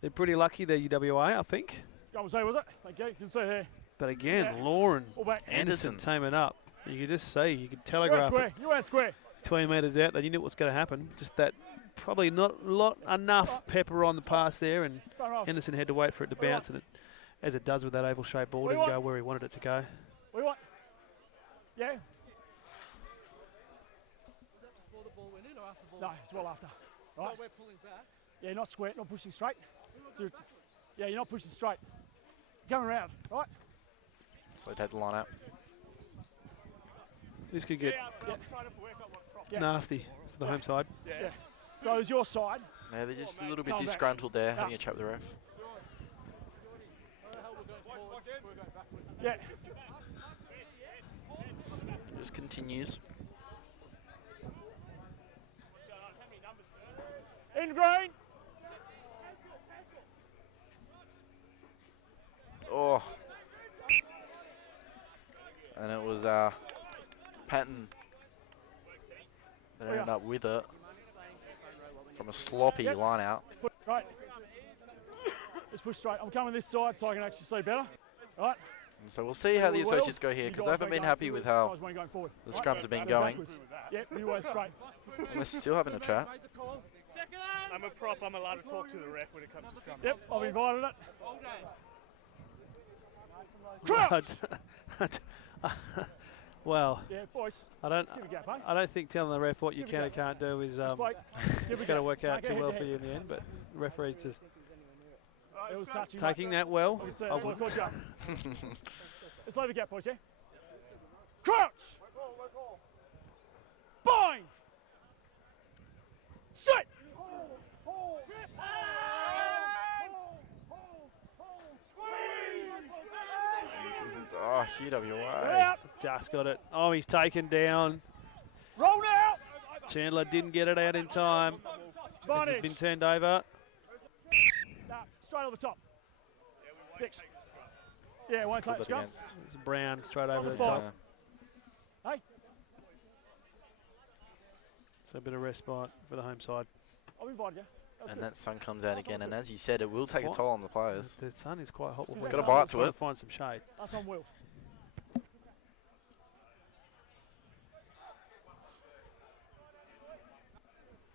They're pretty lucky, they're UWA, I think. That was there, was it? Thank you. You can see here. But again, Yeah. Law and All back. Anderson Anderson. teaming up. You could just see, you could You weren't telegraph square. it You weren't square. 20 metres out. They knew what's going to happen. Just that probably not enough pepper on the pass there, and Front rows. Anderson had to wait for it to What do you bounce, and it, as it does with that oval-shaped ball, What do you didn't want? go where he wanted it to go. What do you want? Yeah? Before the ball went in or after the ball? No, it's well after. Right? So we're pulling back. Yeah, not square, not pushing straight. So yeah, you're not pushing straight. Coming around, right? So take the line out. This could get Yeah. nasty for the home side. Yeah. So it's your side. Yeah, they're just a little bit Come back. disgruntled there, Yeah. having a chat with the ref. Yeah. Just continues. In green. Oh. And it was Patton that Oh, yeah. ended up with it from a sloppy Yep. line out. Push straight. Just push straight. I'm coming this side so I can actually see better. Right? And so we'll see how the Well, associates go here, you because guys they haven't weren't been going- happy you with guys how weren't going forward. the Right? scrums have been Go going. backwards. Yep, you went straight. And they're still having a chat. I'm a prop, I'm allowed to talk to the ref when it comes to scrum. Yep, I've invited it. But- well, Yeah, boys. I don't. Let's give a gap, eh? I don't think telling the ref what you Give it can a and can't do is Just wait. Give it's a going to gap. work out No, go too head well to for head. you in the end. But the referee's just It was touching. taking that well. I can see it. I That's why I wouldn't. caught you up. Let's leave a gap, boys, yeah? Crouch! Bind! Sit! This isn't, oh, UWA. Out! Just got it. Oh, he's taken down. Roll now! Chandler didn't get it out in time. As it's Advantage! been turned over. Nah, straight over the top. 6. Yeah, won't take Put the that scrum. against. It's Brown straight over the the five. top. Hey, So a bit of respite for the home side. I've invited you. That's And good. that sun comes out again, and as you said, it will take a What? toll on the players. The sun is quite hot. It's got a bite to Trying it. Find some shade. That's on Will.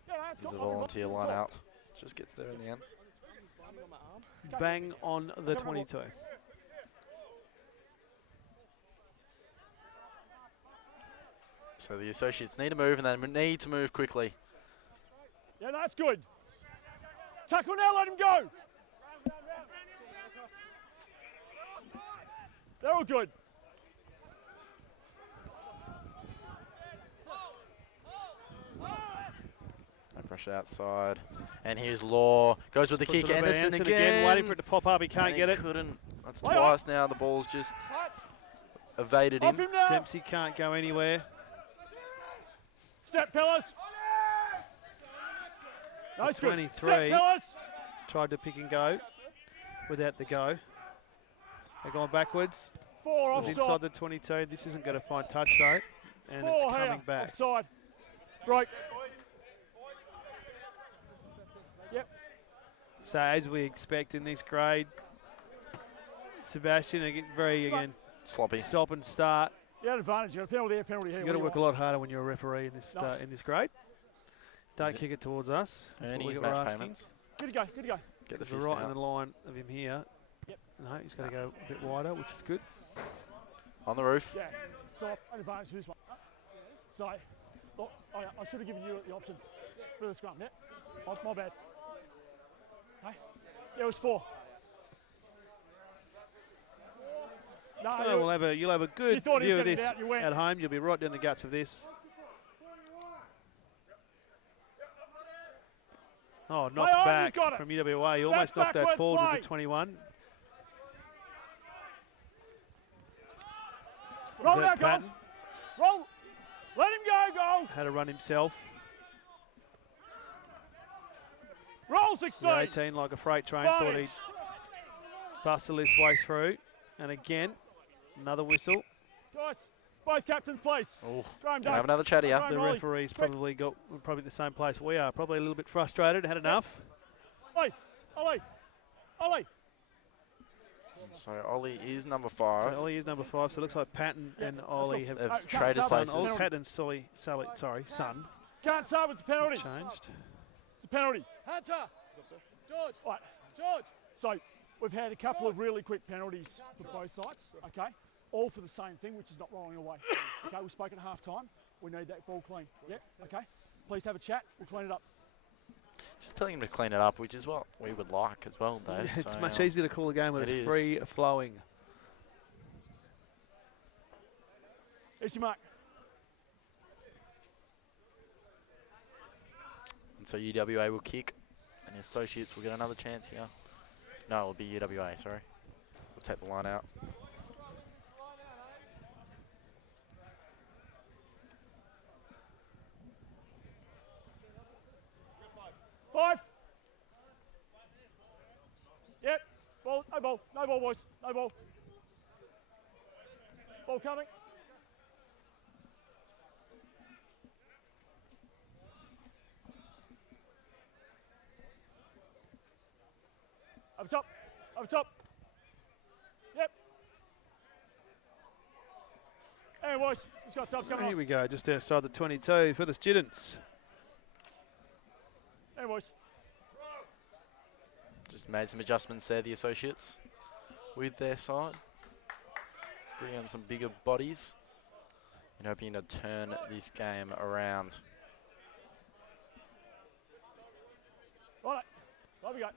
Yeah, that's There's got a volunteer line out. Just gets there in the end. Bang on the 22. So the associates need to move, and they need to move quickly. Yeah, that's good. Tackle now, let him go. They're all good. Pressure outside. And here's Law. Goes with the Puts kick. it over Anderson Anderson again. waiting for it to pop up. He can't And get he it. couldn't. That's Wait, twice now. The ball's just evaded Off him. him now. Dempsey can't go anywhere. Step, fellas. No, it's good. 23. Step, fellas. Tried to pick and go without the go. They're going backwards. 4 Was inside offside. the 22. This isn't going to find touch though. And 4 it's here. coming back. Offside. Break. Yep. So as we expect in this grade, Sebastian again, very again Sloppy. stop and start. You had advantage. You got a penalty there, penalty here. You've got to work a lot harder when you're a referee in this grade. Don't Is kick it towards us. That's Earning what his we're match asking. payments. Good to go, good to go. Get the We're fist right in out. the line of him here. Yep. No, he's got to go a bit wider, which is good. On the roof. Yeah. So I had advantage for this one. So, look, I should have given you the option for the scrum. Yeah. Oh, my bad. Hey. Yeah, it was 4. No, So you'll have a good thought he was view of gonna this get out, you went. at home. You'll be right down the guts of this. Oh, knocked on, back we've got it. from UWA. He almost knocked that backwards forward play. with the 21. roll that now, Patton? Gold. Roll. Let him go, Gold. Had to run himself. Roll 16. The 18 like a freight train. Thought Advantage. he'd bustle his way through. And again, another whistle. Guys, both captains, please. Oh, Graham, can I have Dave. another chat here? Graham, The Rolly. referee's Quick. probably the same place we are. Probably a little bit frustrated. Had enough. Ollie, Ollie, Ollie. So Ollie is number 5. So Ollie is number 5. So it looks like Patton and Ollie have They've can't traded sub son. us. places. Patton and Sully, son Can't sub, it's a penalty. changed. It's a penalty. Hunter. George. Right. George. So we've had a couple of really quick penalties for both sides, okay? All for the same thing, which is not rolling away. Okay, we spoke at half time. We need that ball clean. Yeah, okay? Please have a chat. We'll clean it up. Just telling him to clean it up, which is what we would like as well, Dave. It's So, much easier to call a game when it it's is. free flowing. Here's your mark. And so UWA will kick, and the associates will get another chance here. No, it'll be UWA, sorry. We'll take the line out. Five. Yep. Ball. No ball. No ball, boys. No ball. Ball coming. Over top. Over top. Yep. Hey, boys. He's got subs coming Here on. we go, just outside the 22 for the students. Hey, boys. Just made some adjustments there, the associates, with their side. Bring on some bigger bodies and hoping to turn this game around. Right. There we go.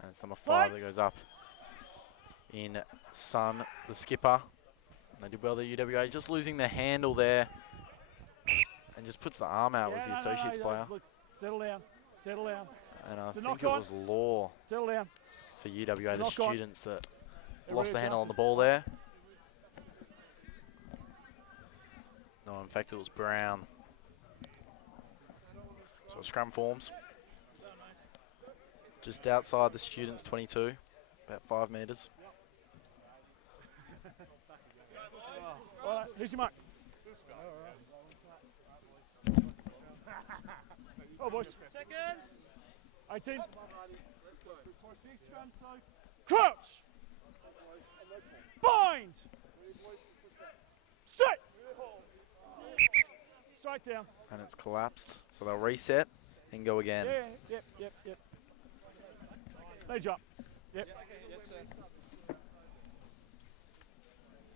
And it's number 5 that goes up in Sun, the skipper. And they did well there, UWA. Just losing the handle there. And just puts the arm out, was the associates player. Look, settle down. Settle down. And I It's a think it knock-on. was Law Settle down. for UWA, the Knock-on. students that They're lost the handle on the readjusting. ball there. No, in fact, it was Brown. So scrum forms. Just outside the students' 22, about 5 metres. Right, here's your mark. Oh, boys. Second. 18. Crouch. Bind. Sit. Straight down. And it's collapsed. So they'll reset and go again. Yeah, yep. Lead you up. Yep.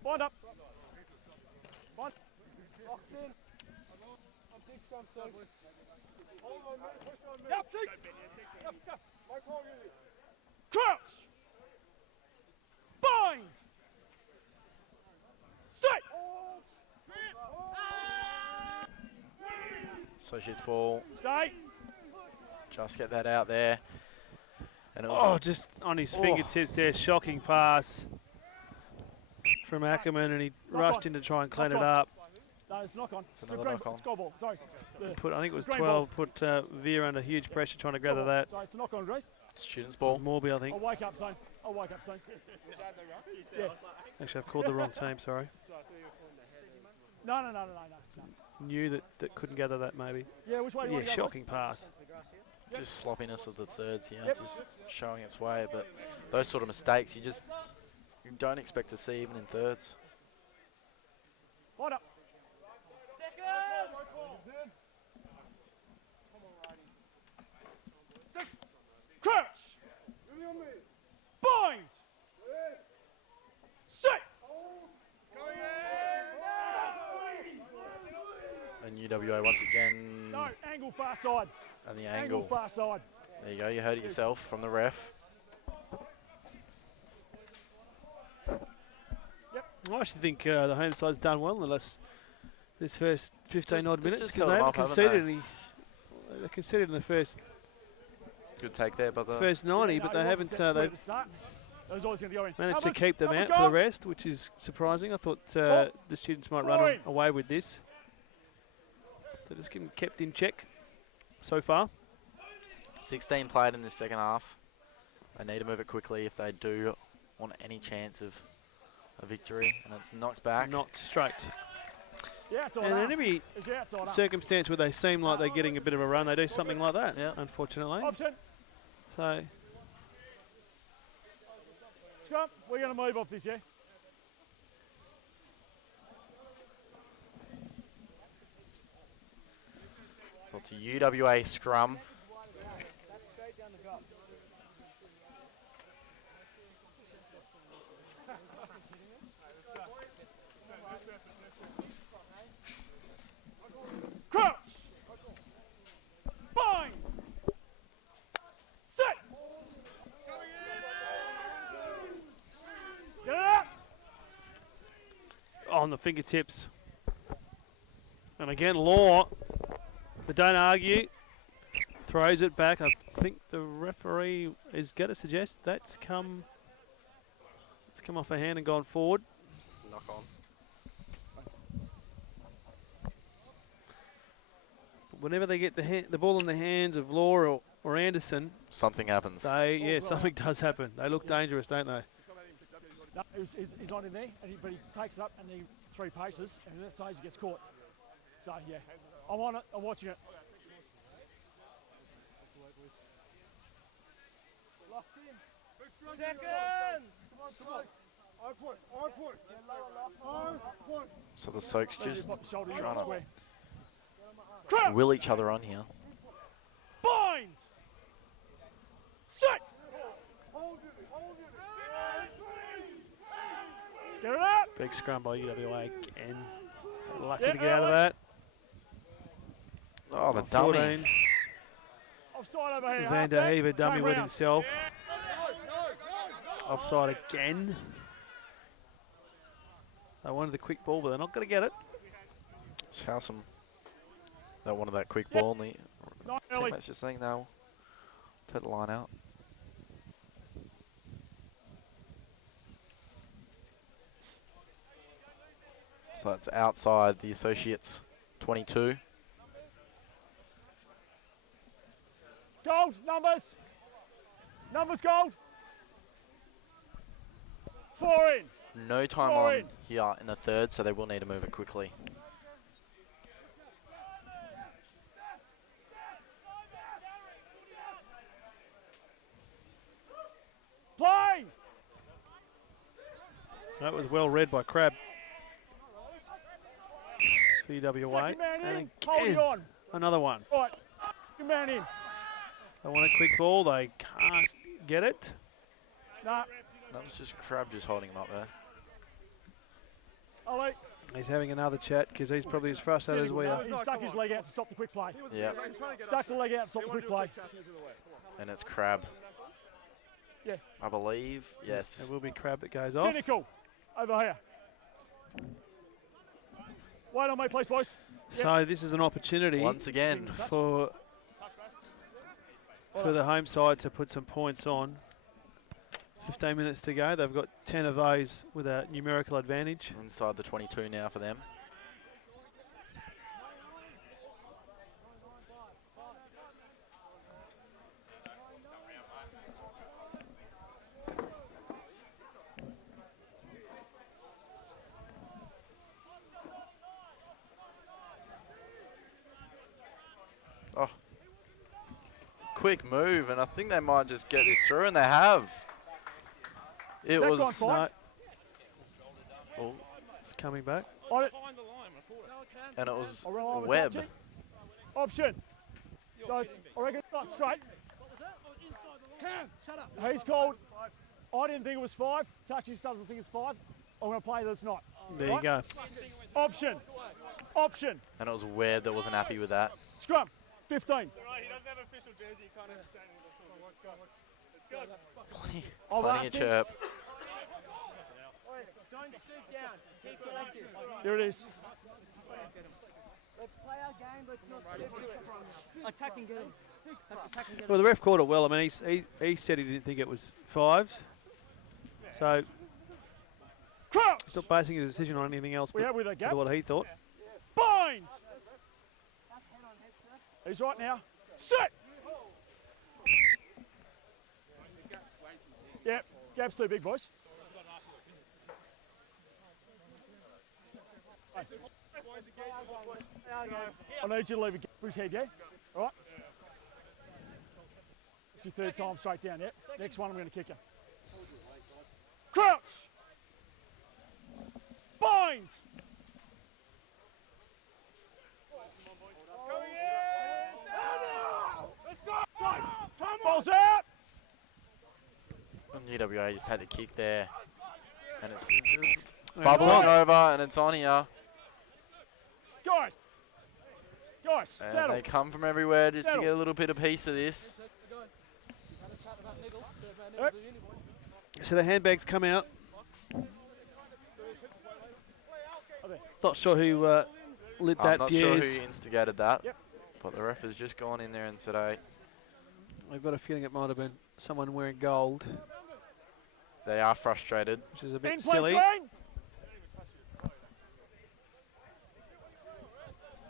Wind up. Wind. Box in. I'm big scrum, so. Yep, see. Yep. Crouch. Bind. Associates ball. Stay. Just get that out there. And it was Oh, just on his fingertips there. Shocking pass from Ackerman, and he rushed in to try and clean it up. No, it's knock on. It's another knock on. It's goal ball. Sorry. I think it was Green 12. Put Veer under huge pressure trying to gather that. Sorry, it's a knock on, Grace. Students ball. Morby, I think. I'll wake up soon. I'll wake up soon. Yeah. Actually, I've called the wrong team. Sorry. No. Knew that couldn't gather that maybe. Yeah, which way do you Yeah, want to go, shocking pass. Just sloppiness of the thirds here, Yep. just showing its way. But those sort of mistakes, you don't expect to see even in thirds. Line up. Crouch. Bind. Sit. And UWA once again, No, angle far side. and the Angle angle. far side. There you go, you heard it yourself from the ref. I actually think the home side's done well in this first 15 odd minutes just because held they them haven't up, haven't conceded any. They conceded in the first Good take there, but 90, but they haven't. They've managed to keep them out for the rest, which is surprising. I thought the students might run away with this. They're just getting kept in check so far. 16 played in this second half. They need to move it quickly if they do want any chance of a victory, and it's knocked back. Knocked straight. Yeah, it's all And in up. every It's yeah, it's all up. circumstance where they seem like they're getting a bit of a run, they do something like that, Yeah. unfortunately. Option. So, Scrum. We're going to move off this, yeah? So to UWA scrum. Crouch. Bind. Sit. Get it up. on the fingertips. And again, Law, but don't argue, throws it back. I think the referee is going to suggest it's come off a hand and gone forward. It's a knock on. Whenever they get the ball in the hands of Law or Anderson, Something happens. something does happen. They look dangerous, don't they? No, he's on in there, but he takes it up and he 3 paces, and at that stage he gets caught. So yeah, I'm on it. I'm watching it. So the Soaks just Pop the shoulder, trying to square. will each other on here. Bind. Sit. Get it up. Big scrum by UWA again. Lucky Yeah, to get out of that. Oh, the dummy. 14. Offside over here. Van der halfback. Heever dummy Same with round. himself. Offside again. They wanted the quick ball, but they're not going to get it. It's Howsam that wanted that quick ball, and the Not early. teammates just saying no. Take the line out. So that's outside the Associates 22. Gold, numbers. Numbers gold. 4 in. No time Four on in. here in the third, so they will need to move it quickly. Play. That was well read by Crab. For UWA. Second man in. And Hold again, on. another one. Right. Second man in. They want a quick ball. They can't get it. Nah. That was just Crab just holding him up there. Ollie. He's having another chat because he's probably as frustrated as we are. He stuck his leg out to stop the quick play. Yeah, Stuck the leg out to stop the quick play. and it's Crab. Yeah. I believe, yes. It will be Crab that goes off. Cynical. Over here. Wait on me, please, boys. So this is an opportunity Once again. for the home side to put some points on. 15 minutes to go. They've got 10 of those with a numerical advantage. Inside the 22 now for them. Oh. Quick move, and I think they might just get this through, and they have. It Is that was... gone five? Oh, it's coming back. On it. And it was I'll rely on the Webb. top, G. Option. So it's, I reckon it's not straight. Shut up. He's called. I didn't think it was 5. Touchy doesn't think it's 5. I'm going to play that it's not. There Right? you go. Option. Option. And it was Webb that wasn't happy with that. Scrum. 15. Right, he doesn't have an official jersey. You can't say anything. Let's go. I've Plenty asked of him. chirp. Don't stoop down. Keep collected. Here it is. Let's play our game. Let's not step to it. Attack and get him. That's attack and get Well, him. the ref called it well. I mean, he said he didn't think it was 5s. So Crouch. he's not basing his decision on anything else We but have with that gap. what he thought. Bind. He's right now. Set. Yep. Gap's too big, boys. I need you to leave a gap for his head, yeah? All right? It's your third time straight down, yeah? Next one, I'm going to kick you. Crouch! Bind! Ball's out! And UWA just had the kick there. And it's And bubbling it's on. over, and it's on here. Guys! Guys, And saddle. they come from everywhere just to Settle. get a little bit of piece of this. Yep. So the handbags come out. Not sure who lit I'm that not fuse. sure who instigated that. Yep. But the ref has just gone in there and said, hey, I've got a feeling it might have been someone wearing gold, they are frustrated. which is a bit In place, silly. Green!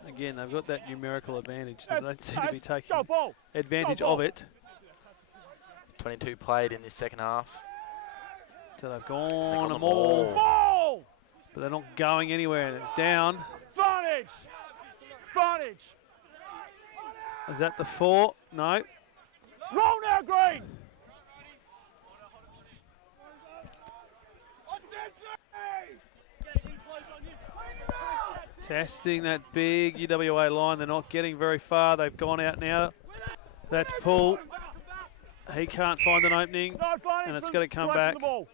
Again, they've got that numerical advantage. They don't seem to be Go taking ball! advantage Go ball. of it. 22 played in this second half. So they've They gone got a the ball. maul, Ball! but they're not going anywhere. And it's down. Vantage! Vantage! Is that the 4? No. Roll now, Green! Testing that big UWA line. They're not getting very far. They've gone out now. That's Paul. He can't find an opening. No advantage And it's from gotta come away from back. the ball.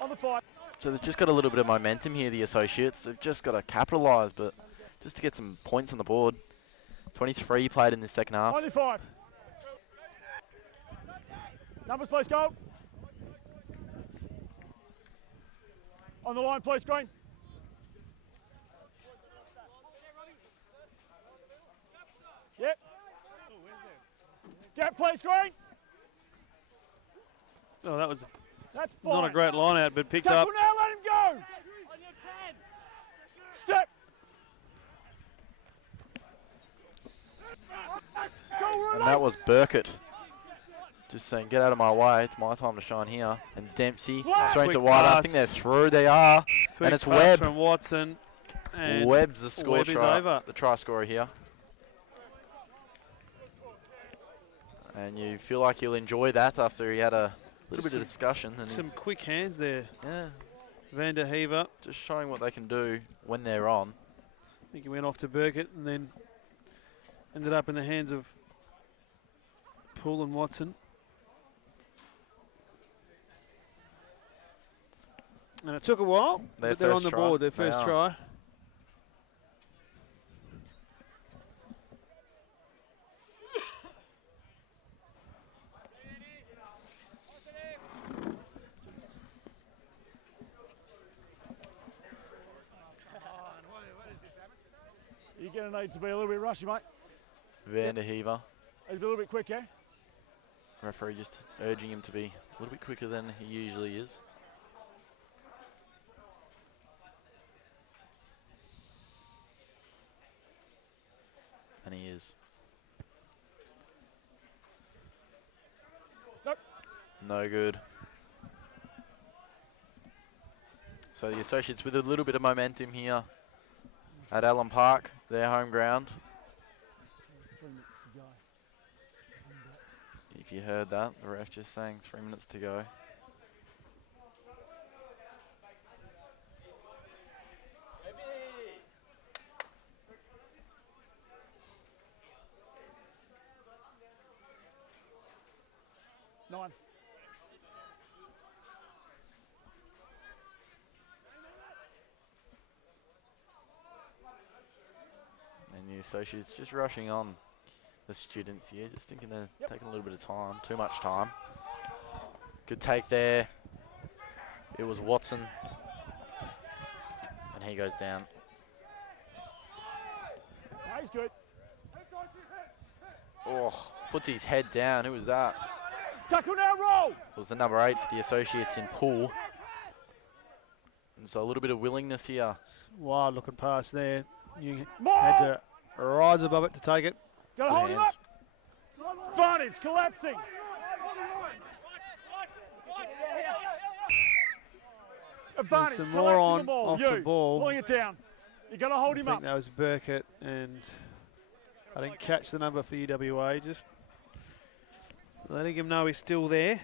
On the fight. So they've just got a little bit of momentum here, the Associates. They've just got to capitalise, but just to get some points on the board. 23 played in the second half. 95. Numbers, please, go. On the line, please, Green. Yep. Gap, please, Green. Oh, that was That's fine. not a great line out, but picked up. Tackle now, let him go. Step. Go, And that was Burkett. Just saying, get out of my way. It's my time to shine here. And Dempsey Flag. swings it Quick wide. I pass. think they're through. They are. Quick And it's pass Webb. from Watson. And Webb's the score Webb is try, over. the try scorer here. And you feel like you'll enjoy that after he had a little Just bit of discussion. And some he's, quick hands there. yeah, Van der Heever. just showing what they can do when they're on. I think he went off to Burkett and then ended up in the hands of Poole and Watson. And it took a while, Their but they're on first the try. board, their They first are. try. You're going to need to be a little bit rushy, mate. Van der Heever. Need to be a little bit quick, yeah? Referee just urging him to be a little bit quicker than he usually is. And he is. Nope. No good. So the Associates with a little bit of momentum here at Allen Park, their home ground. 3 minutes to go. If you heard that, the ref just saying 3 minutes to go. Nine. And the Associates just rushing on the students here, just thinking they're taking a little bit of time, too much time. Good take there. It was Watson. And he goes down. He's good. Oh, puts his head down. Who was that? Tackle now, roll! It was the number 8 for the Associates in pool. And so a little bit of willingness here. Wild looking pass there. You More! had to rise above it to take it. Gotta Good hold him hands. up. Vantage, collapsing. Advantage, some collapsing more on the ball. off you, the ball. pulling it down. You gotta hold I him think up. that was Burkett, and I didn't catch the number for UWA. Just letting him know he's still there.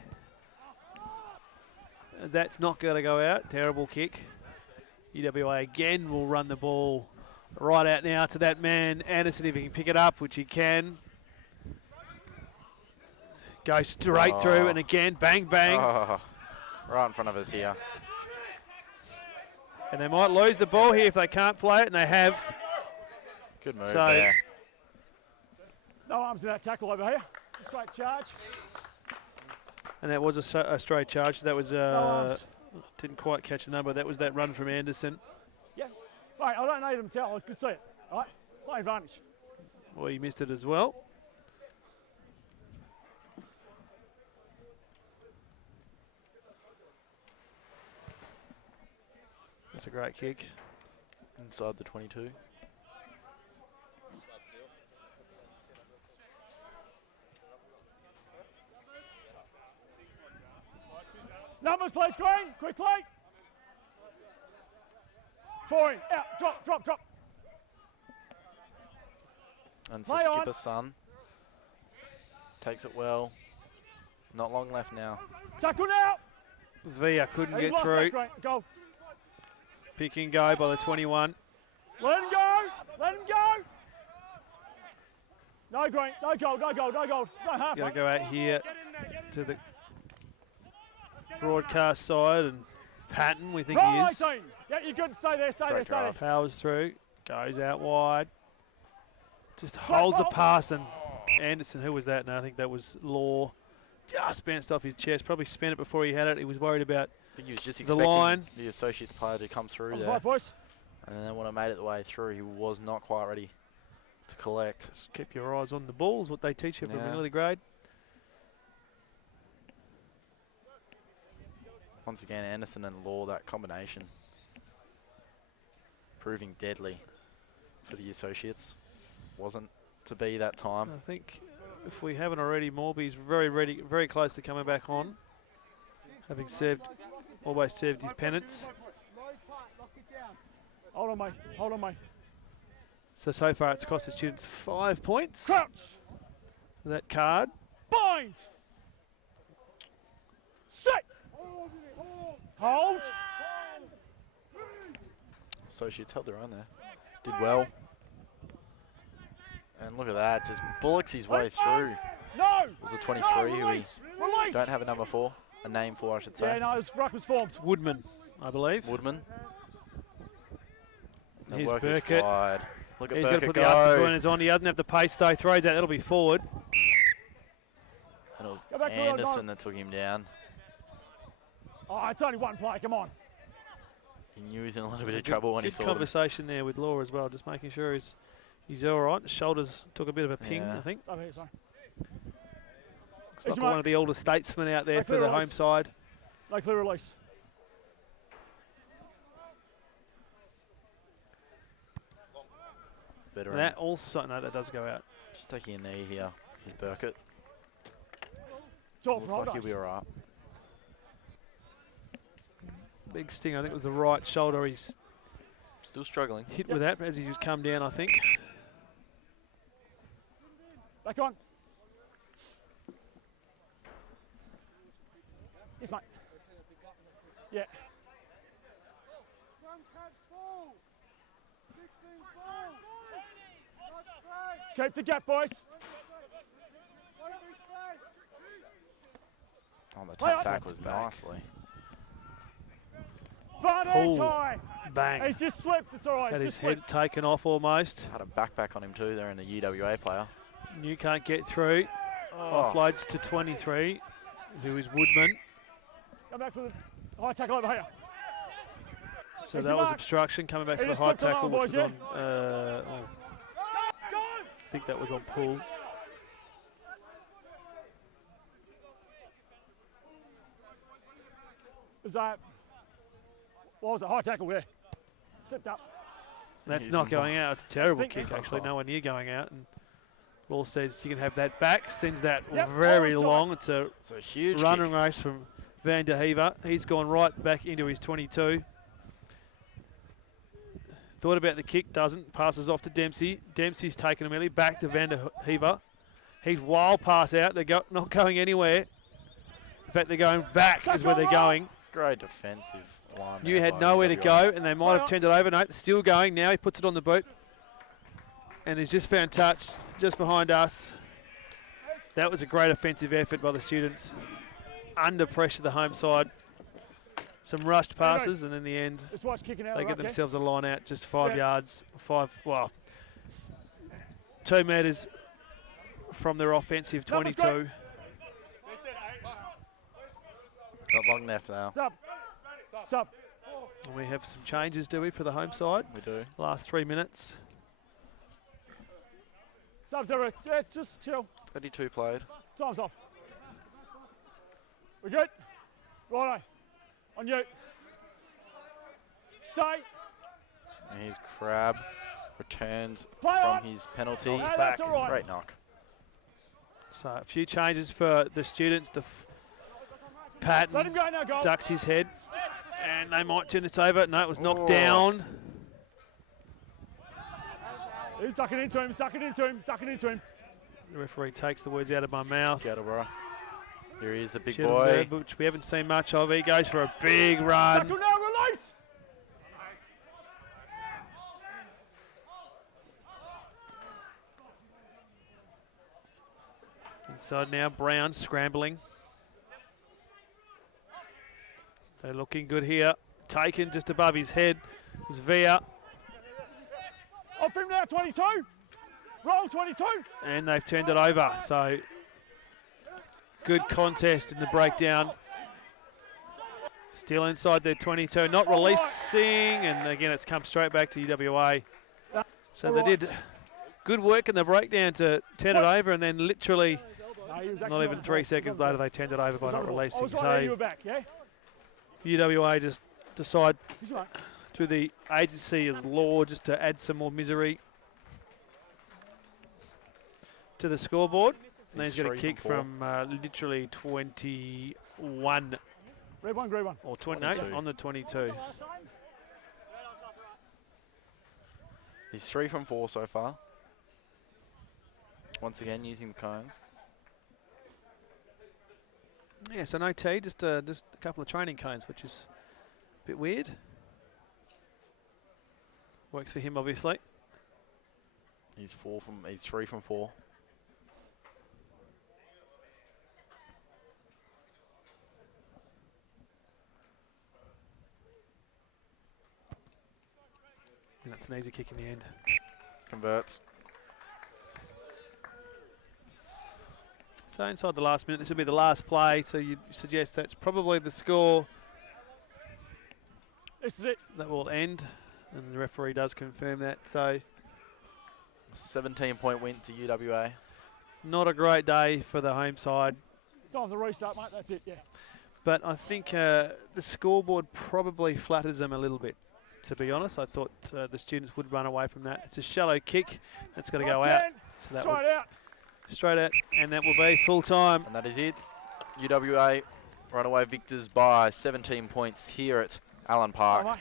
That's not going to go out. Terrible kick. UWA again will run the ball right out now to that man, Anderson, if he can pick it up, which he can. Go straight through, and again, bang, bang. Oh, right in front of us here. And they might lose the ball here if they can't play it, and they have. Good move So- there. No arms in that tackle over here. Straight charge. And that was a straight charge. That was, No arms. didn't quite catch the number. That was that run from Anderson. Yeah. Right, I don't need him to tell. I could see it. All right. Play advantage. Well, he missed it as well. That's a great kick. Inside the 22. Numbers, please, Green. Quickly. For him. Out. Drop, drop, drop. And so Play on. skipper Sun takes it well. Not long left now. Tackle now. Villa couldn't He get lost through. that, Green. Go. Pick and go by the 21. Let him go. Let him go. No, Green. No goal, no goal, no goal. No half, Going mate. to go out here to the broadcast side, and Patton, we think he Roll is. 18. Yeah, you're good. Stay there, stay there, Great stay there. drive. Powers through, goes out wide. Just holds the pass, and Anderson, who was that? No, I think that was Law. Just bounced off his chest. Probably spent it before he had it. He was worried about. I think he was just The expecting line. the Associates player to come through On there. 5, boys. And then when I made it the way through, he was not quite ready to collect. Just keep your eyes on the ball, is what they teach you from Yeah. early grade. Once again, Anderson and Law, that combination proving deadly for the Associates. Wasn't to be that time. I think if we haven't already, Morby's very ready, very close to coming back on, having served, always served his penance. Hold on, mate. Hold on, mate. So far it's cost the students 5 points. Crouch. That card. Bind. Set. Hold. Associates held their own there. Did well. And look at that, just bullocks his way through. No. It was the 23 who we Release. Release. don't have a number for, a name for, I should say. Yeah, no, his ruck was formed. Woodman, I believe. Woodman. And Here's work is Burkett. wide. Look at He's going to Burkett put the go. afterburners on. He doesn't have the pace though. Throws out. That'll be forward. And it was Go back to the Anderson line. that took him down. Oh, it's only one play. Come on. He knew he was in a little bit of trouble when he Good saw them. conversation there with Law as well, just making sure he's He's all right. The shoulders took a bit of a ping, Yeah. I think. Over here, sorry. Looks like Easy, one mate. of the older statesmen out there Back for clear the home release. side. No clear release. Veteran. That also, no, that does go out. Just taking a knee here. He's Burkett. It's all Looks for like he'll Ice. be alright. Big sting, I think it was the right shoulder he's Still struggling. hit with that as he was come down, I think. Back on. Yes, mate. Yeah. Keep the gap, boys. Oh, the Play tap on. sack was nicely. Front Pull. edge high. Bang. He's just slipped. It's all right. Had He's his just head slipped. taken off almost. Had a backpack on him too there in the UWA player. You can't get through. Oh, Offloads to 23, who is Woodman. Come back for the high tackle over here. So Easy that was mark. obstruction coming back He for the just high slipped along, tackle, which boys, was on. I think that was on pull. Is that? What was it? High tackle there. Slipped up. That's He's not on going out. It's a terrible think- kick, actually. Nowhere near going out. And Law says you can have that back. Sends that Yep, very onside. long. It's a it's a huge run kick. and race from Van der Heever. He's gone right back into his 22. Thought about the kick, doesn't. Passes off to Dempsey. Dempsey's taken immediately back to Van der Heever. He's wild pass out. They're not going anywhere. In fact, they're going back is where they're going. Great defensive line. You there had by nowhere to UWA. go, and they might have turned it over. No, it's still going. Now he puts it on the boot. And he's just found touch just behind us. That was a great offensive effort by the students. Under pressure, the home side. Some rushed passes, and in the end, Just watch kicking out. they of get the ruck, themselves a line out just 5 Yeah. yards. 2 metres from their offensive Numbers 22. Not long left now. Sub. Sub. And we have some changes, do we, for the home side? We do. Last 3 minutes. Subs over. Yeah, just chill. 32 played. Time's off. We good? Righto. On you. Stay. And here's Crab. Returns Play from on. his penalty. No, that's all right. Great knock. So a few changes for the students. Patton Let him go now, goal. ducks his head, and they might turn this over. No, it was knocked Oh. down. He's ducking into him. He's ducking into him. He's ducking into him. The referee takes the words out of my mouth. Scatterborough. Here he is, the big Sheddenberg, boy. which we haven't seen much of. He goes for a big run. Tackle now, release. Inside now, Brown scrambling. They're looking good here. Taken just above his head was Via, Off him now, 22. Roll 22. and they've turned it over. So good contest in the breakdown. Still inside their 22, not releasing, and again it's come straight back to UWA. So they did good work in the breakdown to turn it over, and then literally No, he was not actually even on 3 ball. seconds He was on later ball. they turned it over He by was not on ball. I releasing. was right there, you So were back, yeah? UWA just decide He's right. through the agency of law just to add some more misery to the scoreboard. And then he's got a 3 kick from from literally 21 Red one, green one. or 28 22. on the 22. He's 3 from 4 so far. Once again, using the cones. Yeah, so no tee, just a couple of training cones, which is a bit weird. Works for him, obviously. He's 3 from 4. And that's an easy kick in the end. Converts. So inside the last minute, this will be the last play, so you suggest that's probably the score This is it. that will end, and the referee does confirm that. So 17-point win to UWA. Not a great day for the home side, Time for the restart, mate. That's it, yeah. but I think the scoreboard probably flatters them a little bit, to be honest. I thought the students would run away from that. It's a shallow kick. That's got to go out. So that Straight out. straight out, and that will be full time. And that is it. UWA runaway victors by 17 points here at Allen Park. Come on,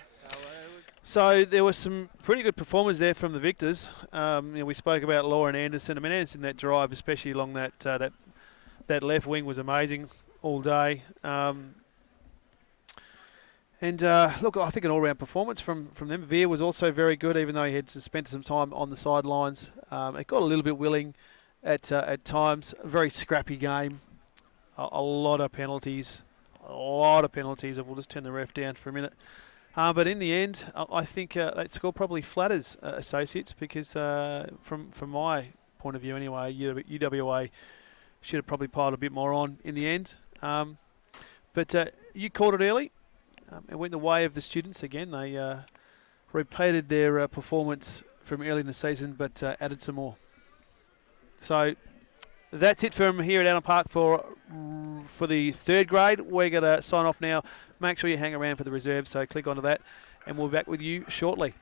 So there was some pretty good performance there from the victors. We spoke about Lauren Anderson. I mean, Anderson, that drive, especially along that that left wing, was amazing all day. Look, I think an all-round performance from them. Veer was also very good, even though he had spent some time on the sidelines. It got a little bit willing at times. A very scrappy game. A lot of penalties. We'll just turn the ref down for a minute. But in the end, I think that score probably flatters Associates because, from my point of view anyway, UWA should have probably piled a bit more on in the end. But you called it early. It went the way of the students again. They repeated their performance from early in the season, but added some more. So that's it from here at Allen Park for the third grade. We're going to sign off now. Make sure you hang around for the reserve, so click onto that, and we'll be back with you shortly.